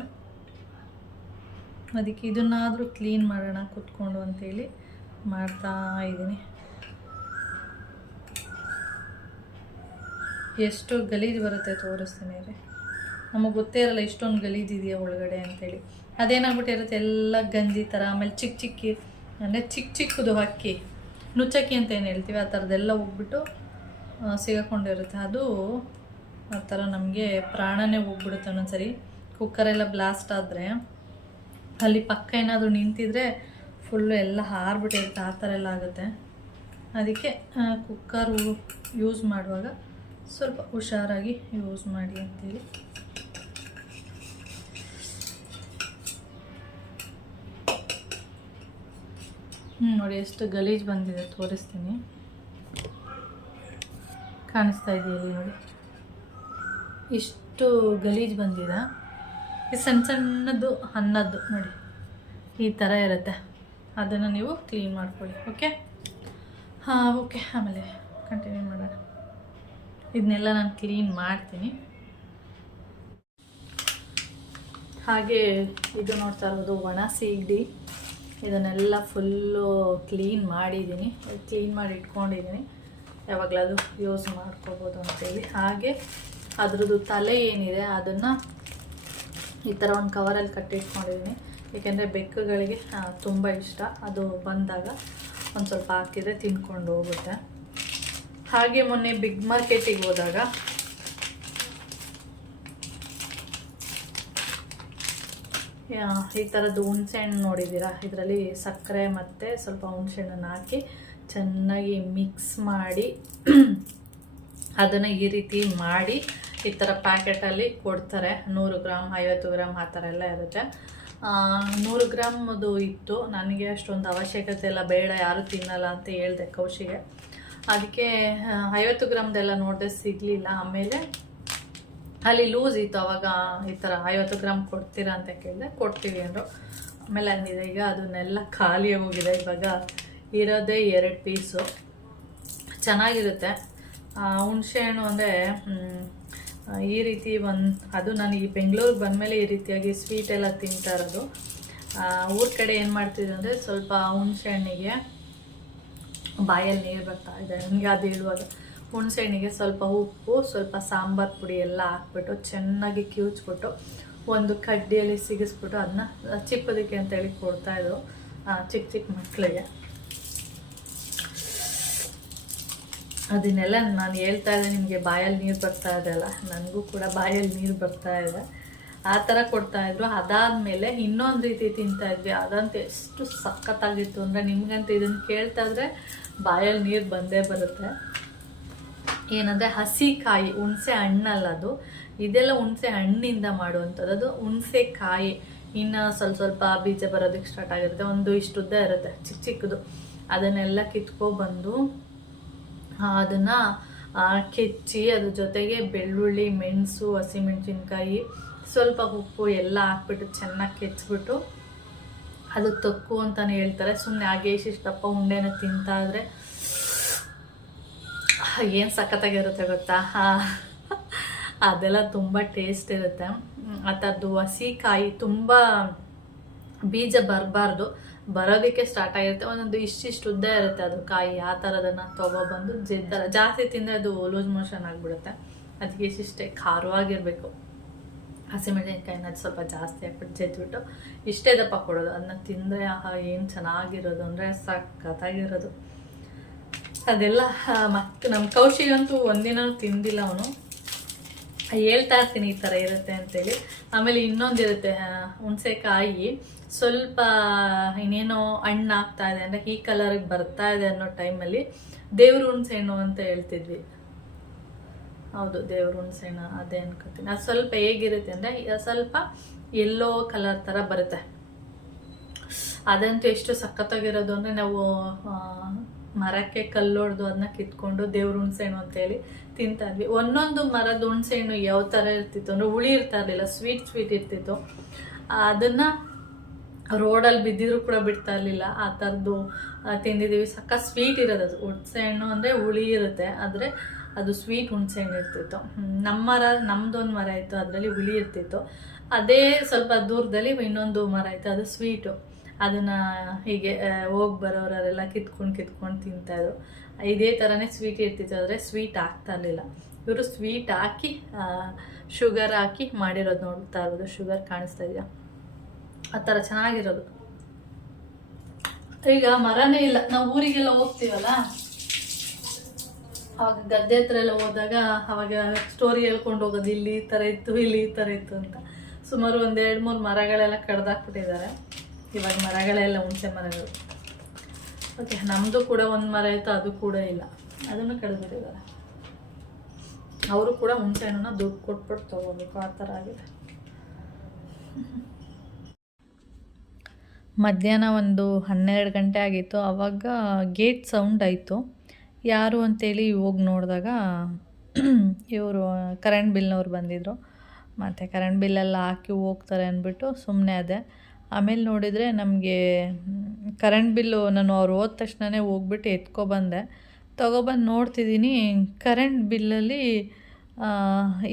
ಅದಕ್ಕೆ ಇದನ್ನಾದರೂ ಕ್ಲೀನ್ ಮಾಡೋಣ ಕೂತ್ಕೊಂಡು ಅಂಥೇಳಿ ಮಾಡ್ತಾ ಇದ್ದೀನಿ. ಎಷ್ಟು ಗಲೀಜು ಬರುತ್ತೆ ತೋರಿಸ್ತೀನಿ ರೀ. ನಮಗೆ ಗೊತ್ತೇ ಇರಲ್ಲ ಇಷ್ಟೊಂದು ಗಲೀಜಿದೆಯಾ ಒಳಗಡೆ ಅಂಥೇಳಿ. ಅದೇನಾಗ್ಬಿಟ್ಟಿರುತ್ತೆ ಎಲ್ಲ ಗಂಜಿ ಥರ. ಆಮೇಲೆ ಅಂದರೆ ಚಿಕ್ಕದು ಅಕ್ಕಿ ನುಚ್ಚಕ್ಕಿ ಅಂತ ಏನು ಹೇಳ್ತೀವಿ, ಆ ಥರದ್ದೆಲ್ಲ ಹೋಗ್ಬಿಟ್ಟು ಸಿಗಾಕೊಂಡಿರುತ್ತೆ. ಅದು ಆ ಥರ ನಮಗೆ ಪ್ರಾಣನೇ ಹೋಗ್ಬಿಡುತ್ತೆ ಒಂದೊಂದ್ಸರಿ. ಕುಕ್ಕರೆಲ್ಲ ಬ್ಲಾಸ್ಟ್ ಆದರೆ ಅಲ್ಲಿ ಪಕ್ಕ ಏನಾದರೂ ನಿಂತಿದ್ರೆ ಫುಲ್ಲು ಎಲ್ಲ ಹಾರ್ಬಿಟ್ಟಿರುತ್ತೆ, ಆ ಥರ ಎಲ್ಲ ಆಗುತ್ತೆ. ಅದಕ್ಕೆ ಕುಕ್ಕರ್ ಯೂಸ್ ಮಾಡುವಾಗ ಸ್ವಲ್ಪ ಹುಷಾರಾಗಿ ಯೂಸ್ ಮಾಡಿ ಅಂತೇಳಿ. ನೋಡಿ ಎಷ್ಟು ಗಲೀಜು ಬಂದಿದೆ ತೋರಿಸ್ತೀನಿ. ಕಾಣಿಸ್ತಾ ಇದೆಯಲ್ಲಿ ನೋಡಿ, ಇಷ್ಟು ಗಲೀಜು ಬಂದಿದೆ. ಈ ಸಣ್ಣದು ಅನ್ನದ್ದು ನೋಡಿ ಈ ಥರ ಇರುತ್ತೆ, ಅದನ್ನು ನೀವು ಕ್ಲೀನ್ ಮಾಡ್ಕೊಳ್ಳಿ. ಓಕೆ, ಓಕೆ, ಆಮೇಲೆ ಕಂಟಿನ್ಯೂ ಮಾಡೋಣ. ಇದನ್ನೆಲ್ಲ ನಾನು ಕ್ಲೀನ್ ಮಾಡ್ತೀನಿ. ಹಾಗೆ ಇದು ನೋಡ್ತಾ ಇರೋದು ಒಣ ಸೀಗಡಿ. ಇದನ್ನೆಲ್ಲ ಫುಲ್ಲು ಕ್ಲೀನ್ ಮಾಡಿದ್ದೀನಿ, ಕ್ಲೀನ್ ಮಾಡಿ ಇಟ್ಕೊಂಡಿದ್ದೀನಿ, ಯಾವಾಗಲಾದರೂ ಯೂಸ್ ಮಾಡ್ಕೋಬೋದು ಅಂತೇಳಿ. ಹಾಗೆ ಅದರದ್ದು ತಲೆ ಏನಿದೆ ಅದನ್ನು ಈ ಥರ ಒಂದು ಕವರಲ್ಲಿ ಕಟ್ಟಿಟ್ಕೊಂಡಿದ್ದೀನಿ, ಏಕೆಂದರೆ ಬೆಕ್ಕುಗಳಿಗೆ ತುಂಬ ಇಷ್ಟ. ಅದು ಬಂದಾಗ ಒಂದು ಸ್ವಲ್ಪ ಹಾಕಿದರೆ ತಿನ್ಕೊಂಡು ಹೋಗುತ್ತೆ. ಹಾಗೆ ಮೊನ್ನೆ ಬಿಗ್ ಮಾರ್ಕೆಟಿಗೆ ಹೋದಾಗ ಈ ಥರದ್ದು ಹುಣಸೆಹಣ್ಣು ನೋಡಿದ್ದೀರಾ, ಇದರಲ್ಲಿ ಸಕ್ಕರೆ ಮತ್ತು ಸ್ವಲ್ಪ ಹುಣಸೆಹಣ್ಣನ್ನು ಹಾಕಿ ಚೆನ್ನಾಗಿ ಮಿಕ್ಸ್ ಮಾಡಿ ಅದನ್ನು ಈ ರೀತಿ ಮಾಡಿ ಈ ಥರ ಪ್ಯಾಕೆಟಲ್ಲಿ ಕೊಡ್ತಾರೆ. 100 ಗ್ರಾಮ್ 50 ಗ್ರಾಮ್ ಆ ಥರ ಎಲ್ಲ ಇರುತ್ತೆ. 100 ಗ್ರಾಮದು ಇತ್ತು, ನನಗೆ ಅಷ್ಟೊಂದು ಅವಶ್ಯಕತೆ ಎಲ್ಲ, ಬೇಡ ಯಾರು ತಿನ್ನಲ್ಲ ಅಂತ ಹೇಳಿದೆ ಕೌಶಿಗೆ. ಅದಕ್ಕೆ 50 ಗ್ರಾಮ್ದೆಲ್ಲ ನೋಡಿದೆ, ಸಿಗಲಿಲ್ಲ. ಆಮೇಲೆ ಅಲ್ಲಿ ಲೂಸ್ ಇತ್ತು, ಅವಾಗ ಈ ಥರ 50 ಗ್ರಾಮ್ ಕೊಡ್ತೀರಾ ಅಂತ ಕೇಳಿದೆ, ಕೊಡ್ತೀವಿ ಅಂದರು. ಆಮೇಲೆ ಅಂದಿದೆ ಈಗ ಅದನ್ನೆಲ್ಲ ಖಾಲಿ ಹೋಗಿದೆ, ಇವಾಗ ಇರೋದೇ 2 ಪೀಸು. ಚೆನ್ನಾಗಿರುತ್ತೆ ಹುಣಸೆಹಣ್ಣು ಅಂದರೆ ಈ ರೀತಿ ಅದು ನಾನು ಈ ಬೆಂಗಳೂರಿಗೆ ಬಂದಮೇಲೆ ಈ ರೀತಿಯಾಗಿ ಸ್ವೀಟ್ ಎಲ್ಲ ತಿಂತಾ ಇರೋದು. ಊರ ಕಡೆ ಏನು ಮಾಡ್ತಿದ್ದೆ ಅಂದರೆ ಸ್ವಲ್ಪ ಹುಣಸೆಹಣ್ಣಿಗೆ ಬಾಯಲ್ಲಿ ನೀರು ಬರ್ತಾ ಇದೆ ನನಗೆ ಅದು ಹೇಳುವಾಗ. ಹುಣಸೆಹಣ್ಣಿಗೆ ಸ್ವಲ್ಪ ಉಪ್ಪು, ಸ್ವಲ್ಪ ಸಾಂಬಾರು ಪುಡಿ ಎಲ್ಲ ಹಾಕ್ಬಿಟ್ಟು ಚೆನ್ನಾಗಿ ಕಿವುಚ್ಬಿಟ್ಟು ಒಂದು ಕಡ್ಡಿಯಲ್ಲಿ ಸಿಗಿಸ್ಬಿಟ್ಟು ಅದನ್ನ ಚಿಪ್ಪದಕ್ಕೆ ಅಂತೇಳಿ ಕೊಡ್ತಾಯಿದ್ರು ಚಿಕ್ಕ ಚಿಕ್ಕ ಮಕ್ಕಳಿಗೆ. ಅದನ್ನೆಲ್ಲ ನಾನು ಹೇಳ್ತಾ ಇದ್ದೆ, ನಿಮಗೆ ಬಾಯಲ್ಲಿ ನೀರು ಬರ್ತಾ ಇದೆ ಅಲ್ಲ, ನನಗೂ ಕೂಡ ಬಾಯಲ್ಲಿ ನೀರು ಬರ್ತಾ ಇದೆ. ಆ ಥರ ಕೊಡ್ತಾಯಿದ್ರು. ಅದಾದಮೇಲೆ ಇನ್ನೊಂದು ರೀತಿ ತಿಂತಾಯಿದ್ವಿ, ಅದಂತೂ ಎಷ್ಟು ಸಖತ್ತಾಗಿತ್ತು ಅಂದರೆ, ನಿಮ್ಗಂತೂ ಇದನ್ನು ಕೇಳ್ತಾ ಇದ್ರೆ ಬಾಯಲ್ಲಿ ನೀರು ಬಂದೇ ಬರುತ್ತೆ. ಏನಂದರೆ ಹಸಿ ಕಾಯಿ, ಹುಣಸೆ ಹಣ್ಣಲ್ಲ ಅದು, ಇದೆಲ್ಲ ಹುಣಸೆ ಹಣ್ಣಿಂದ ಮಾಡುವಂಥದ್ದು. ಅದು ಹುಣಸೆ ಕಾಯಿ ಇನ್ನು ಸ್ವಲ್ಪ ಸ್ವಲ್ಪ ಬೀಜ ಬರೋದಕ್ಕೆ ಸ್ಟಾರ್ಟ್ ಆಗಿರುತ್ತೆ, ಒಂದು ಇಷ್ಟುದ್ದ ಇರುತ್ತೆ, ಚಿಕ್ಕ ಚಿಕ್ಕದು. ಅದನ್ನೆಲ್ಲ ಕಿತ್ಕೊಬಂದು ಅದನ್ನು ಕೆಚ್ಚಿ ಅದ್ರ ಜೊತೆಗೆ ಬೆಳ್ಳುಳ್ಳಿ, ಮೆಣಸು, ಹಸಿಮೆಣಸಿನ್ಕಾಯಿ, ಸ್ವಲ್ಪ ಉಪ್ಪು ಎಲ್ಲ ಹಾಕ್ಬಿಟ್ಟು ಚೆನ್ನಾಗಿ ಕೆಚ್ಚಿಬಿಟ್ಟು ಅದು ತೊಕ್ಕು ಅಂತಲೇ ಹೇಳ್ತಾರೆ. ಸುಮ್ಮನೆ ಹಾಗೆ ಇಷ್ಟಪ್ಪ ಉಂಡೆನ ತಿಂತಾ ಇದ್ರೆ ಏನು ಸಖತ್ತಾಗಿರುತ್ತೆ ಗೊತ್ತಾ. ಅದೆಲ್ಲ ತುಂಬ ಟೇಸ್ಟ್ ಇರುತ್ತೆ. ಆ ಥರದ್ದು ಹಸಿ ಕಾಯಿ ತುಂಬ ಬೀಜ ಬರಬಾರ್ದು, ಬರೋದಕ್ಕೆ ಸ್ಟಾರ್ಟ್ ಆಗಿರುತ್ತೆ, ಒಂದೊಂದು ಇಷ್ಟಿಷ್ಟು ಉದ್ದ ಇರುತ್ತೆ ಅದು ಕಾಯಿ. ಆ ಥರದನ್ನು ತೊಗೊಬಂದು ಜಾಸ್ತಿ ತಿಂದರೆ ಅದು ಲೂಸ್ ಮೋಷನ್ ಆಗಿಬಿಡುತ್ತೆ. ಅದಕ್ಕೆ ಇಷ್ಟಿಷ್ಟೇ ಖಾರವಾಗಿರಬೇಕು. ಹಸಿಮೆಣಸಿನ್ಕಾಯಿನ ಸ್ವಲ್ಪ ಜಾಸ್ತಿ ಹಾಕ್ಬಿಟ್ಟು ಜಜ್ಜಿಬಿಟ್ಟು ಇಷ್ಟೇ ದಪ್ಪ ಕೊಡೋದು. ಅದನ್ನ ತಿಂದರೆ ಏನು ಚೆನ್ನಾಗಿರೋದು ಅಂದರೆ ಸಖತ್ತಾಗಿರೋದು. ಅದೆಲ್ಲ ನಮ್ಮ ಕೌಶಿಗಂತೂ ಒಂದಿನ ತಿಂದಿಲ್ಲ, ಅವನು ಹೇಳ್ತಾ ಇರ್ತೀನಿ ಈ ಥರ ಇರುತ್ತೆ ಅಂತೇಳಿ. ಆಮೇಲೆ ಇನ್ನೊಂದಿರುತ್ತೆ, ಹುಣಸೆಕಾಯಿ ಸ್ವಲ್ಪ ಇನ್ನೇನೋ ಹಣ್ಣು ಆಗ್ತಾ ಇದೆ ಅಂದರೆ ಈ ಕಲರಿಗೆ ಬರ್ತಾ ಇದೆ ಅನ್ನೋ ಟೈಮಲ್ಲಿ ದೇವ್ರ ಹುಣಸೆಹಣ್ಣು ಅಂತ ಹೇಳ್ತಿದ್ವಿ. ಹೌದು, ದೇವ್ರ ಹುಣಸೆಹಣ್ಣು ಅದೇ ಅನ್ಕೋತೀನಿ. ಅದು ಸ್ವಲ್ಪ ಹೇಗಿರುತ್ತೆ ಅಂದರೆ ಸ್ವಲ್ಪ ಎಲ್ಲೋ ಕಲರ್ ಥರ ಬರುತ್ತೆ. ಅದಂತೂ ಎಷ್ಟು ಸಖತ್ತಾಗಿರೋದು ಅಂದರೆ, ನಾವು ಮರಕ್ಕೆ ಕಲ್ಲೊಡ್ದು ಅದನ್ನ ಕಿತ್ಕೊಂಡು ದೇವ್ರ ಹುಣಸೆಹಣ್ಣು ಅಂತೇಳಿ ತಿಂತಾ ಇದ್ವಿ. ಒಂದೊಂದು ಮರದ ಹುಣಸೆಹಣ್ಣು ಯಾವ ಥರ ಇರ್ತಿತ್ತು ಅಂದರೆ ಹುಳಿ ಇರ್ತಾ ಇರಲಿಲ್ಲ, ಸ್ವೀಟ್ ಇರ್ತಿತ್ತು. ಅದನ್ನು ರೋಡಲ್ಲಿ ಬಿದ್ದಿದ್ರು ಕೂಡ ಬಿಡ್ತಾ ಇರಲಿಲ್ಲ. ಆ ಥರದ್ದು ತಿಂದಿದ್ದೀವಿ. ಸ್ವೀಟ್ ಇರೋದು ಅದು. ಹುಣಸೆಹಣ್ಣು ಅಂದರೆ ಹುಳಿ ಇರುತ್ತೆ, ಆದರೆ ಅದು ಸ್ವೀಟ್ ಹುಣಸೆಹಣ್ಣು ಇರ್ತಿತ್ತು. ನಮ್ಮದೊಂದು ಮರ ಇತ್ತು, ಅದರಲ್ಲಿ ಹುಳಿ ಇರ್ತಿತ್ತು. ಅದೇ ಸ್ವಲ್ಪ ದೂರದಲ್ಲಿ ಇನ್ನೊಂದು ಮರ ಇತ್ತು, ಅದು ಸ್ವೀಟು. ಅದನ್ನು ಹೀಗೆ ಹೋಗಿ ಬರೋರೆಲ್ಲ ಕಿತ್ಕೊಂಡು ತಿಂತಾಯಿದ್ರು. ಇದೇ ಥರನೇ ಸ್ವೀಟ್ ಇರ್ತಿತ್ತು, ಆದರೆ ಸ್ವೀಟ್ ಆಗ್ತಾ ಇರಲಿಲ್ಲ. ಇವರು ಸ್ವೀಟ್ ಹಾಕಿ ಶುಗರ್ ಹಾಕಿ ಮಾಡಿರೋದು ನೋಡ್ತಾ ಇರೋದು. ಶುಗರ್ ಕಾಣಿಸ್ತಾ ಇದೆಯಾ, ಆ ಥರ ಚೆನ್ನಾಗಿರೋದು. ಈಗ ಮರನೇ ಇಲ್ಲ. ನಾವು ಊರಿಗೆಲ್ಲ ಹೋಗ್ತೀವಲ್ಲ, ಅವಾಗ ಗದ್ದೆ ಹತ್ರ ಎಲ್ಲ ಹೋದಾಗ ಅವಾಗ ಸ್ಟೋರಿ ಹೇಳ್ಕೊಂಡು ಹೋಗೋದು, ಇಲ್ಲಿ ಈ ಥರ ಇತ್ತು, ಇಲ್ಲಿ ಈ ಥರ ಇತ್ತು ಅಂತ. ಸುಮಾರು 1-2-3 ಮರಗಳೆಲ್ಲ ಕಡ್ದಾಕ್ಬಿಟ್ಟಿದ್ದಾರೆ. ಇವಾಗ ಮರಗಳೆಲ್ಲ ಹುಣಸೆ ಮರಗಳು. ಓಕೆ, ನಮ್ಮದು ಕೂಡ ಒಂದು ಮರ ಇತ್ತು, ಅದು ಕೂಡ ಇಲ್ಲ, ಅದನ್ನು ಕಡ್ದುಬಿಟ್ಟಿದ್ದಾರೆ. ಅವರು ಕೂಡ ಹುಣಸೆ ಹಣ್ಣನ್ನ ದುಡ್ಡು ಕೊಟ್ಬಿಟ್ಟು ತೊಗೋಬೇಕು, ಆ ಥರ ಆಗಿದೆ. ಮಧ್ಯಾಹ್ನ ಒಂದು 12 ಗಂಟೆ ಆಗಿತ್ತು. ಆವಾಗ ಗೇಟ್ ಸೌಂಡ್ ಆಯಿತು. ಯಾರು ಅಂತೇಳಿ ಹೋಗಿ ನೋಡಿದಾಗ ಇವರು ಕರೆಂಟ್ ಬಿಲ್ನವ್ರು ಬಂದಿದ್ದರು. ಮತ್ತು ಕರೆಂಟ್ ಬಿಲ್ಲೆಲ್ಲ ಹಾಕಿ ಹೋಗ್ತಾರೆ ಅಂದ್ಬಿಟ್ಟು ಸುಮ್ಮನೆ ಅದೇ. ಆಮೇಲೆ ನೋಡಿದರೆ ನಮಗೆ ಕರೆಂಟ್ ಬಿಲ್ಲು ನಾನು ಅವ್ರು ಹೋದ ತಕ್ಷಣವೇ ಹೋಗ್ಬಿಟ್ಟು ಎತ್ಕೊಬಂದೆ. ತೊಗೊಬಂದು ನೋಡ್ತಿದ್ದೀನಿ, ಕರೆಂಟ್ ಬಿಲ್ಲಲ್ಲಿ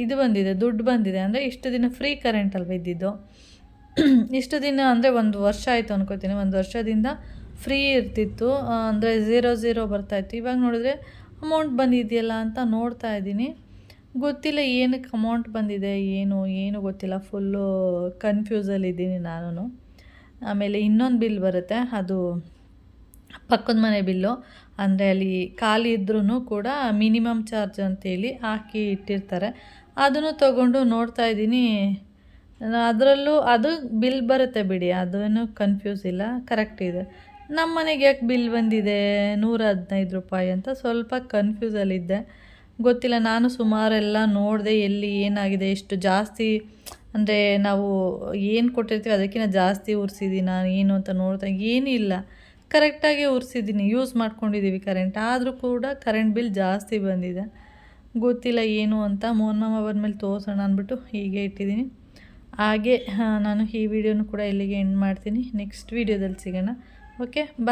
ಇದು ಬಂದಿದೆ, ದುಡ್ಡು ಬಂದಿದೆ. ಅಂದರೆ ಇಷ್ಟು ದಿನ ಫ್ರೀ ಕರೆಂಟ್ ಅಲ್ವ ಇದ್ದಿದ್ದು, ಇಷ್ಟು ದಿನ ಅಂದರೆ 1 ವರ್ಷ ಆಯಿತು ಅನ್ಕೋತೀನಿ. 1 ವರ್ಷದಿಂದ ಫ್ರೀ ಇರ್ತಿತ್ತು, ಅಂದರೆ 0 ಬರ್ತಾಯಿತ್ತು. ಇವಾಗ ನೋಡಿದ್ರೆ ಅಮೌಂಟ್ ಬಂದಿದೆಯಲ್ಲ ಅಂತ ನೋಡ್ತಾ ಇದ್ದೀನಿ. ಗೊತ್ತಿಲ್ಲ ಏನಕ್ಕೆ ಅಮೌಂಟ್ ಬಂದಿದೆ ಏನು ಗೊತ್ತಿಲ್ಲ. ಫುಲ್ಲು ಕನ್ಫ್ಯೂಸಲ್ಲಿದ್ದೀನಿ ನಾನು. ಆಮೇಲೆ ಇನ್ನೊಂದು ಬಿಲ್ ಬರುತ್ತೆ, ಅದು ಪಕ್ಕದ ಮನೆ ಬಿಲ್ಲು. ಅಂದರೆ ಅಲ್ಲಿ ಖಾಲಿ ಇದ್ರೂ ಕೂಡ ಮಿನಿಮಮ್ ಚಾರ್ಜ್ ಅಂತೇಳಿ ಹಾಕಿ ಇಟ್ಟಿರ್ತಾರೆ. ಅದನ್ನು ತೊಗೊಂಡು ನೋಡ್ತಾ ಇದ್ದೀನಿ. ಅದರಲ್ಲೂ ಅದು ಬಿಲ್ ಬರುತ್ತೆ ಬಿಡಿ, ಅದೇನು ಕನ್ಫ್ಯೂಸ್ ಇಲ್ಲ, ಕರೆಕ್ಟ್ ಇದೆ. ನಮ್ಮ ಮನೆಗೆ ಯಾಕೆ ಬಿಲ್ ಬಂದಿದೆ 115 ರೂಪಾಯಿ ಅಂತ ಸ್ವಲ್ಪ ಕನ್ಫ್ಯೂಸಲ್ಲಿದ್ದೆ. ಗೊತ್ತಿಲ್ಲ, ನಾನು ಸುಮಾರೆಲ್ಲ ನೋಡಿದೆ ಎಲ್ಲಿ ಏನಾಗಿದೆ, ಎಷ್ಟು ಜಾಸ್ತಿ ಅಂದರೆ ನಾವು ಏನು ಕೊಟ್ಟಿರ್ತೀವಿ ಅದಕ್ಕಿಂತ ಜಾಸ್ತಿ ಉರಿಸಿದ್ದೀನ ಏನು ಅಂತ ನೋಡ್ತಾ ಏನೂ ಇಲ್ಲ, ಕರೆಕ್ಟಾಗಿ ಉರಿಸಿದ್ದೀನಿ, ಯೂಸ್ ಮಾಡ್ಕೊಂಡಿದ್ದೀವಿ ಕರೆಂಟ್. ಆದರೂ ಕೂಡ ಕರೆಂಟ್ ಬಿಲ್ ಜಾಸ್ತಿ ಬಂದಿದೆ. ಗೊತ್ತಿಲ್ಲ ಏನು ಅಂತ. ಮೋಹನ್ ಮಾಮ ಬಂದಮೇಲೆ ತೋರಿಸೋಣ ಅಂದ್ಬಿಟ್ಟು ಹೀಗೆ ಇಟ್ಟಿದ್ದೀನಿ. ಹಾಗೆ ನಾನು ಈ ವಿಡಿಯೋನು ಕೂಡ ಇಲ್ಲಿಗೆ ಎಂಡ್ ಮಾಡ್ತೀನಿ. ನೆಕ್ಸ್ಟ್ ವಿಡಿಯೋದಲ್ಲಿ ಸಿಗೋಣ. ಓಕೆ, ಬಾಯ್.